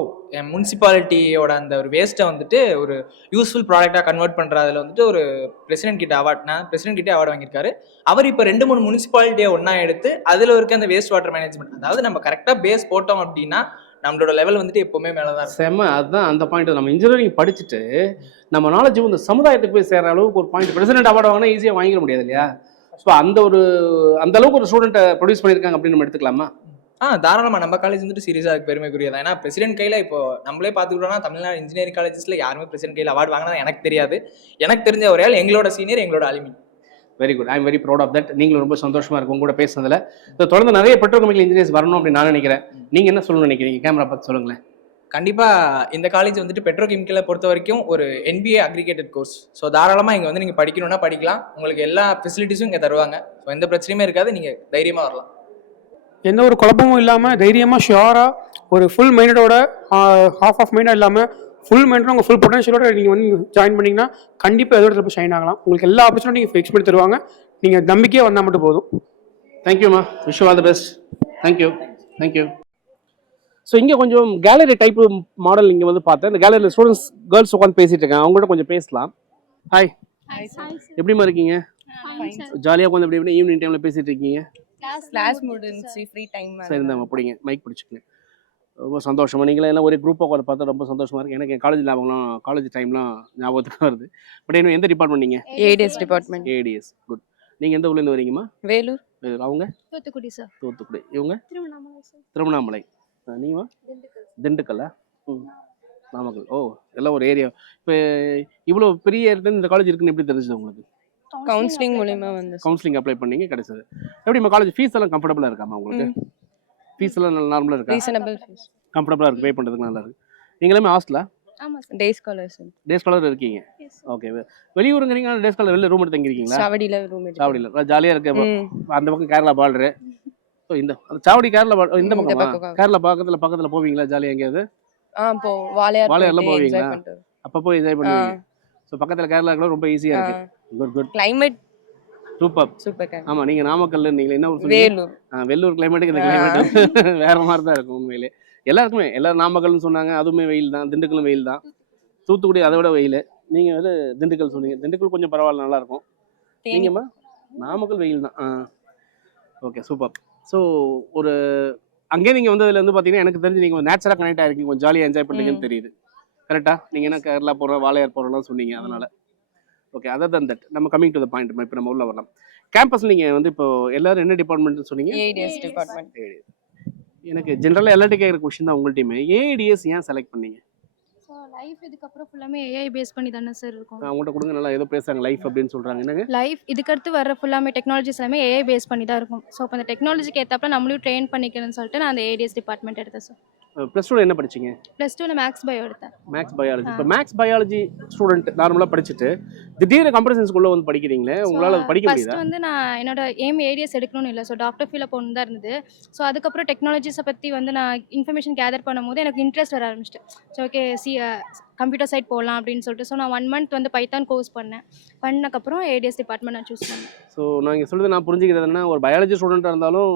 முனிசிபாலிட்டியோட அந்த ஒரு வேஸ்ட்டை வந்துட்டு ஒரு யூஸ்ஃபுல் ப்ராடக்டாக கன்வெர்ட் பண்ணுறதுல வந்துட்டு ஒரு பிரசிடென்ட் கிட்ட அவார்ட் நான் பிரசிடென்ட் கிட்டே அவார்டு வாங்கியிருக்காரு. அவர் இப்போ ரெண்டு மூணு முனிசிபாலிட்டியை ஒன்றா எடுத்து அதில் இருக்க அந்த வேஸ்ட் வாட்டர் மேனேஜ்மெண்ட் அதாவது நம்ம கரெக்டாக பேஸ் போட்டோம் அப்படின்னா நம்மளோட லெவல் வந்துட்டு எப்போவுமே மேலே தான் செம்ம அதுதான் அந்த பாயிண்ட் நம்ம இன்ஜினியரிங் படிச்சுட்டு நம்ம நாலேஜ் இந்த சமுதாயத்துக்கு போய் சேர்ற அளவுக்கு ஒரு பாயிண்ட் பிரசிடென்ட் அவார்டு வாங்கினா ஈஸியாக வாங்கிட முடியாது இல்லையா? ஸோ அந்த ஒரு அந்த அளவுக்கு ஒரு ஸ்டூடெண்ட்டை ப்ரொடியூஸ் பண்ணியிருக்காங்க அப்படின்னு நம்ம எடுத்துக்கலாமா? ஆ தாராளமாக நம்ம காலேஜ் வந்துட்டு சீரியஸாக அதுக்கு பெருமைக்குரியதான் ஏன்னா பிரசிடென்ட் கையில் இப்போ நம்மளே பார்த்துக்கிட்டோம்னா தமிழ்நாடு இன்ஜினியரிங் காலேஜஸில் யாருமே பிரசிடென்ட் கையில் அவார்டு வாங்கினா எனக்கு தெரியாது. எனக்கு தெரிஞ்ச ஒரு ஆள் எங்களோட சீனியர் எங்களோட alumni very good I am very proud of that நீங்களும் ரொம்ப சந்தோஷமா இருக்கும் உங்க கூட பேசுனதுல. தொடர்ந்து நிறைய பெட்ரோகெமிக்கல் இன்ஜினியர்ஸ் வரணும் அப்படின்னு நான் நினைக்கிறேன். நீங்க என்ன சொல்லணும்னு நினைக்கிறீங்க? கேமரா பார்த்து சொல்லுங்களேன். கண்டிப்பாா இந்த காலேஜ் வந்துட்டு பெட்ரோ கெமிக்கலை பொறுத்த வரைக்கும் ஒரு என்பிஏ அக்ரிகேட்டட் கோர்ஸ் ஸோ தாராளமாக இங்கே வந்து நீங்கள் படிக்கணும்னா படிக்கலாம். உங்களுக்கு எல்லா ஃபெசிலிட்டிஸும் இங்கே தருவாங்க. ஸோ எந்த பிரச்சனையுமே இருக்காது. நீங்கள் தைரியமாக வரலாம். எந்த ஒரு குழப்பமும் இல்லாமல் தைரியமாக ஷியோராக ஒரு ஃபுல் மைண்டோட ஹாஃப் ஆஃப் மைண்டாக இல்லாமல் ஃபுல் மைண்டோட உங்கள் ஃபுல் பொட்டன்ஷியலோட நீங்கள் வந்து ஜாயின் பண்ணிங்கன்னா கண்டிப்பாக எதோட போய் ஷைன் ஆகலாம். உங்களுக்கு எல்லா ஆப்பர்ச்சுனிட்டி நீங்கள் ஃபிக்ஸ் பண்ணி தருவாங்க. நீங்கள் நம்பிக்கையாக வந்தால் மட்டும் போதும். தேங்க்யூம்மா wish all the best thank you thank you so இங்கே கொஞ்சம் கேலரி டைப் மாடல் இங்கே வந்து பார்த்தேன். இந்த கேலரியில் ஸ்டூடெண்ட்ஸ் கேர்ள்ஸ் உட்காந்து பேசிட்டு இருக்காங்க. அவங்க கூட கொஞ்சம் பேசலாம். ஹாய் எப்படிம்மா இருக்கீங்க? ஜாலியாக உட்காந்து எப்படி ஈவினிங் டைமில் பேசிட்டு இருக்கீங்க? கிளாஸ் முடிஞ்சி ஃப்ரீ டைம் சரி இந்தாம்மா பிடிங்க. மைக் பிடிச்சிக்கங்க. ரொம்ப சந்தோஷமா நீங்களே எல்லாம் ஒரே குரூப்பாக உட்காந்து பார்த்தா ரொம்ப சந்தோஷமா இருக்கு. எனக்கு என் காலேஜ் ஞாபகம்லாம் காலேஜ் டைம்லாம் ஞாபகத்துக்கு வருது. பட் இன்னும் எந்த டிபார்ட்மெண்ட் நீங்கள் ஏடிஎஸ் டிபார்ட்மெண்ட் ஏடிஎஸ் குட் நீங்கள் எந்த ஊர்லேருந்து வரீங்கம்மா? வேலூர். வேலூர். அவங்க? தூத்துக்குடி சார் தூத்துக்குடி. இவங்க? திருவண்ணாமலை சார் திருவண்ணாமலை. நீங்கம்மா? திண்டுக்கல்லா? ம். நாமக்கல். ஓ எல்லாம் ஒரு ஏரியா. இப்போ இவ்வளோ பெரிய இடத்துல இந்த காலேஜ் இருக்குன்னு எப்படி தெரிஞ்சது உங்களுக்கு? கவுன்சிலிங் மூலியமா வந்து கவுன்சிலிங் அப்ளை பண்ணீங்க கிடைச்சது. எப்படிம்மா காலேஜ் ஃபீஸ் எல்லாம் கம்ஃபர்டபுளாக இருக்காமா உங்களுக்கு? ஃபீஸ் எல்லாம் நல்லா நார்மலாக இருக்கா? ரீசனபிள் ஃபீஸ் கம்ஃபர்டபுளாக இருக்கு பே பண்ணுறதுக்கு நல்லா இருக்கு. நீங்களுமே ஹாஸ்டலா டே ஸ்காலர்ஸ் டே ஸ்காலர் இருக்கீங்க. ஓகே வெளியூருங்கிறீங்க டே ஸ்காலர் வெளில ரூம் எடுத்து தங்கிருக்கீங்களா சாவடியில ரூம் சாவடியில். ஜாலியாக இருக்கு. அந்த பக்கம் கேரளா பார்டரு இந்த சாவடி கேரளா இந்த பக்கமா. கேரளா பக்கத்தில் பக்கத்தில் போவீங்களா ஜாலியாக எங்கேயாவது? ஆ போ வாளையார் வாளையார்லாம் போயிட்டு போவீங்களா? அப்போ போய் என்ஜாய் பண்ணுவீங்க. ஸோ பக்கத்தில் கேரளா கூட ரொம்ப ஈஸியாக இருக்கு. Good good climate super super ஆமா நீங்க நாமக்கல்ல நீங்க என்ன ஊர் வேலூர். வெள்ளூர் கிளைமேட்டுக்கு இந்த. கிளைமேட் வேற மாதிரி தான் இருக்கும் உண்மையிலே. எல்லாருக்குமே எல்லாரும் நாமக்கல்னு சொன்னாங்க அதுவுமே வெயில் தான் திண்டுக்கலும் வெயில் தான். தூத்துக்குடி அதை விட வெயில். நீங்க வந்து திண்டுக்கல் சொன்னீங்க. திண்டுக்கல் கொஞ்சம் பரவாயில்ல நல்லா இருக்கும். நீங்கம்மா? நாமக்கல் வெயில் தான். ஓகே சூப்பர் ஸோ ஒரு அங்கேயே நீங்கள் வந்ததுல வந்து பார்த்தீங்கன்னா எனக்கு தெரிஞ்சு நீங்கள் நேச்சராக கனெக்ட் ஆகிருக்கீங்க கொஞ்சம் ஜாலியாக என்ஜாய் பண்ணுறீங்கன்னு தெரியுது. கரெக்டா நீங்கள் என்ன கேரளா போகிறோம் வாழையார் போகிறோம்லாம் சொன்னீங்க அதனால. ஓகே அதர் தன் தட் நம்ம கமிங் டு த பாயிண்ட் இப்போ நம்ம உள்ள வரலாம். கேம்பஸ் நீங்கள் வந்து இப்போ எல்லாரும் என்ன டிபார்ட்மெண்ட் சொன்னீங்க? ஏடிஎஸ் டிபார்ட்மெண்ட் எனக்கு ஜென்ரலாக எல்லார்ட்டும் கேட்குற கொஷின் தான் உங்கள்ட்டையுமே. ஏடிஎஸ் ஏன் செலக்ட் பண்ணீங்க? லைஃப் இதுக்கப்புறம் ஃபுல்லாமே ஏஐ பேஸ் பண்ணி தானே சார் இருக்கும். நான் உங்கள்கிட்ட கொடுங்க நல்லா ஏதோ பேசுறாங்க லைஃப் அப்படின்னு சொல்கிறாங்க என்னங்க? லைஃப் இதுக்கடுத்து வர ஃபுல்லாமே டெக்னாலஜிஸ் எல்லாமே ஏஐ பேஸ் பண்ணி தான் இருக்கும். ஸோ அப்போ அந்த டெக்னாலஜிக்கு ஏற்றப்ப நம்மளும் ட்ரெயின் பண்ணிக்கணும்னு சொல்லிட்டு நான் அந்த ஏடிஎஸ் டிபார்ட்மெண்ட் எடுத்தேன் சார் ப்ளஸ் டூ என்ன படிச்சீங்க? ப்ளஸ் டூ மேக்ஸ் பயோ எடுத்தேன். மேக்ஸ் பயாலஜி இப்போ மேக்ஸ் பயாலஜி ஸ்டூடெண்ட் நார்மலாக படிச்சுட்டு திடீர்னு கம்ப்யூட்டர் சயின்ஸ்குள்ளே வந்து படிக்கிறீங்களே உங்களால் படிக்க முடியுதா? வந்து நான் என்னோட எய்ம் ஏடிஎஸ் எடுக்கணும்னு இல்லை ஸோ டாக்டர் ஃபீல்டில் போகணும் தான் இருந்தது. ஸோ அதுக்கப்புறம் டெக்னாலஜிஸை பற்றி வந்து நான் இன்ஃபர்மேஷன் கேதர் பண்ணும்போது எனக்கு இன்ட்ரெஸ்ட் வர ஆரம்பிச்சிட்டு. So okay C computer side போகலாம் அப்படின்னு சொல்லிட்டு. ஸோ நான் ஒன் மந்த் வந்து பைத்தான் கோர்ஸ் பண்ணேன். பண்ணக்கப்புறம் ஏடிஎஸ் டிபார்ட்மெண்ட் நான் சூஸ் பண்ணேன். ஸோ நான் இங்கே சொல்றது நான் புரிஞ்சுக்கிறது என்ன ஒரு பயாலஜி ஸ்டூடெண்ட்டாக இருந்தாலும்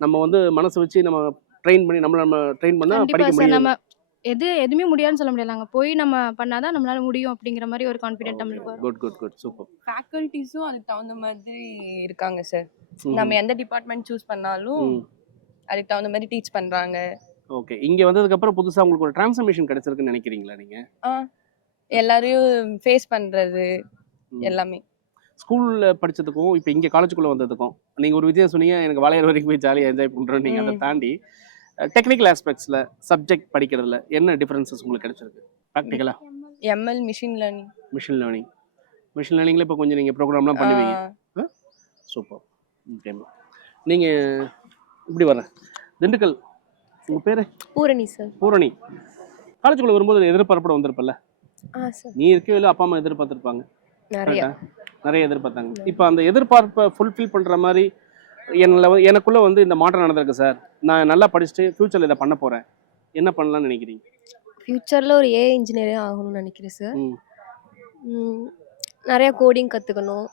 நம்ம வந்து மனசு வச்சு நம்ம ட்ரெயின் பண்ணி நம்மள நம்ம ட்ரெயின் பண்ணால் படிக்க முடியும் நம்ம எது எதுவுமே முடியாதுன்னு சொல்ல முடியாது. அங்கே போய் நம்ம பண்ணாதான் நம்மளால முடியும் அப்படிங்கிற மாதிரி ஒரு கான்ஃபிடென்ட் நம்மளுக்கு குட் குட் குட் சூப்பர் ஃபேக்கல்ட்டிஸும் அதுக்கு தகுந்த மாதிரி இருக்காங்க சார் நம்ம எந்த டிபார்ட்மெண்ட் சூஸ் பண்ணாலும் அதுக்கு தகுந்த மாதிரி டீச் பண்றாங்க. ஓகே. இங்கே வந்ததுக்கப்புறம் புதுசாக உங்களுக்கு ஒரு டிரான்ஸ்ஃபர்மேஷன் கிடைச்சிருக்குன்னு நினைக்கிறீங்களா நீங்கள் ஆ. எல்லாரையும் ஃபேஸ் பண்றது எல்லாமே. ஸ்கூலில் படிச்சதுக்கும் இப்போ இங்கே காலேஜுக்குள்ளே வந்ததுக்கும் நீங்கள் ஒரு விஜயம் சொன்னீங்க எனக்கு வளையர் வரைக்கும் போய் ஜாலியாக என்ஜாய் பண்ணுறோம் நீங்கள் அதை. தாண்டி டெக்னிக்கல் ஆஸ்பெக்ட்ஸில் சப்ஜெக்ட் படிக்கிறதுல என்ன டிஃப்ரென்சஸ் உங்களுக்கு கிடைச்சிருக்கு? ப்ராக்டிக்கலாக ML machine learning machine learning machine லேர்னிங்கில் இப்போ கொஞ்சம் நீங்கள் ப்ரோக்ராம்லாம் பண்ணுவீங்க. சூப்பர். ஓகேம்மா நீங்கள் இப்படி வரேன் திண்டுக்கல் உங்கள் பேர்? பூரணி சார். பூரணி. காலேஜுக்குள்ளே வரும்போது எதிர்பார்ப்போட சார். நீ இருக்கவே இல்லை அப்பா அம்மா எதிர்பார்த்துருப்பாங்க. நிறைய? நிறைய எதிர்பார்த்தாங்க. இப்போ அந்த எதிர்பார்ப்பை ஃபுல்ஃபில் பண்ணுற மாதிரி என்னில் எனக்குள்ளே வந்து இந்த மாற்றம் நடந்திருக்கு சார். நான் நல்லா படிச்சுட்டு ஃப்யூச்சரில் இதை பண்ண போகிறேன் என்ன பண்ணலாம்னு நினைக்கிறீங்க? ஃப்யூச்சரில் ஒரு ஏ இன்ஜினியரே ஆகணும்னு நினைக்கிறேன் சார். நிறையா கோடிங் கற்றுக்கணும்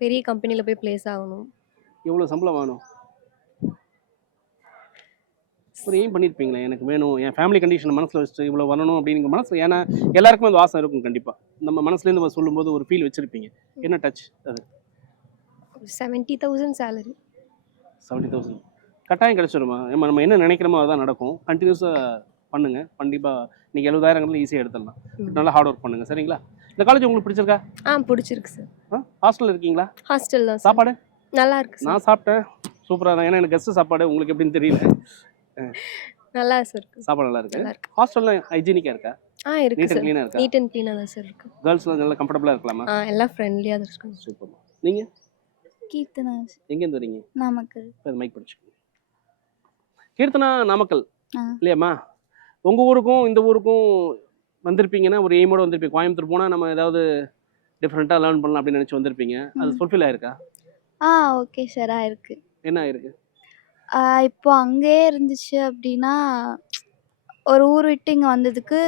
பெரிய கம்பெனியில் போய் ப்ளேஸ் ஆகணும். எவ்வளோ சம்பளம் வேணும்? ஒரு ஏன் பண்ணியிருப்பீங்களே எனக்கு வேணும். என் ஃபேமிலி கண்டிஷன் மனசில் வச்சுட்டு இவ்வளோ வரணும் அப்படின்னு மனசில் ஏன்னா எல்லாருக்குமே அந்த ஆசை இருக்கும் கண்டிப்பாக நம்ம மனசுலேருந்து சொல்லும்போது ஒரு ஃபீல் வச்சுருப்பீங்க. என்ன டச் அது? Seventy thousand salary seventy thousand கட்டாயம் கிடச்சிருமா? நம்ம நம்ம என்ன நினைக்கிறோமோ அதுதான் நடக்கும். கண்டினியூஸாக பண்ணுங்கள் கண்டிப்பாக நீங்கள் எழுபதாயிரங்கிறது ஈஸியாக எடுத்துடலாம். நல்லா ஹார்ட் ஒர்க் பண்ணுங்கள் சரிங்களா? இந்த காலேஜ் உங்களுக்கு பிடிச்சிருக்கா? ஆ பிடிச்சிருக்கு சார். ஆ ஹாஸ்டலில் இருக்கீங்களா? ஹாஸ்டல் தான் சாப்பாடு? நல்லா இருக்கு நான் சாப்பிட்டேன். சூப்பராக தான். ஏன்னா எனக்கு கெஸ்ட்டு சாப்பாடு உங்களுக்கு எப்படின்னு தெரியல. நல்லா சார் இருக்கு. சாப்பாடு நல்லா இருக்கு? ஹாஸ்டல்லாம் ஹைஜீனிக்காக இருக்கா? ஆ இருக்கு சார் க்ளீனாக இருக்கா? நீட் அண்ட் க்ளீனாக தான் சார் இருக்கு. கேர்ள்ஸ்லாம் நல்லா கம்ஃபர்டபுளாக இருக்கலாமா? ஆ எல்லாம் ஃப்ரெண்ட்லியாக தான் இருக்காங்க சூப்பர் நீங்கள் கீர்த்தனா எங்கேருந்து வரீங்க? நாமக்கல். இப்போ மைக் படிச்சுக்கோங்க. கீர்த்தனா நாமக்கல். இல்லையாம்மா? உங்கள் ஊருக்கும் இந்த ஊருக்கும் வந்திருப்பீங்கன்னா ஒரு எய்மோட வந்திருப்பீங்க. கோயம்புத்தூர் போனால் நம்ம ஏதாவது டிஃப்ரெண்ட்டாக லேர்ன் பண்ணலாம் அப்படின்னு நினச்சி வந்திருப்பீங்க. அது. ஃபுல்ஃபில் ஆயிருக்கா? ஆ ஓகே சார் ஆயிருக்கு. என்ன ஆயிருக்கு? ஆ, இப்போ அங்கேயே இருந்துச்சு அப்படின்னா ஒரு ஊர் விட்டு இங்கே வந்ததுக்கு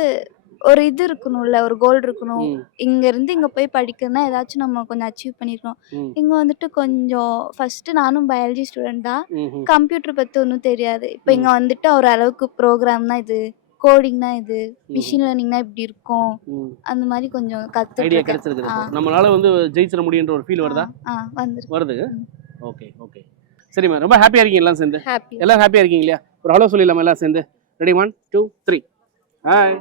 ஒரு இது இருக்கணும்ல ஒரு கோல் இருக்கணும். ம். இங்க இருந்து இங்க போய் படிக்கணும்னா ஏதாச்சும் நம்ம கொஞ்சம் அச்சீவ் பண்ணிருக்கோம் ம். இங்க வந்துட்டு கொஞ்சம் ஃபர்ஸ்ட் நானும் பயாலஜி ஸ்டூடெண்ட் தான். ம் ம் கம்ப்யூட்டர் பத்தி ஒன்றும் தெரியாது. இப்போ இங்க வந்துட்டு ஒரு அளவுக்கு ப்ரோக்ராம்னா இது கோடிங்னா இது மிஷின் லேர்னிங்னா இப்படி இருக்கும். ம். அந்த மாதிரி கொஞ்சம் ஐடியா கத்துட்டு கிடைச்சிருக்குது. ஆ. இப்போ. நம்மளால வந்து ஜெயிச்சிட முடியுன்ற ஒரு ஃபீல் வருதா? ஆ வந்துருக்கு. வருது? Okay okay. சரிம்மா ரொம்ப ஹாப்பியாக இருக்கீங்க எல்லாம் சேர்ந்து? எல்லாம் ஹாப்பியாக இருக்கீங்க இல்லையா? ஒரு ஹலோ சொல்லிடலாமா எல்லாம் சேர்ந்து? Ready one two three hi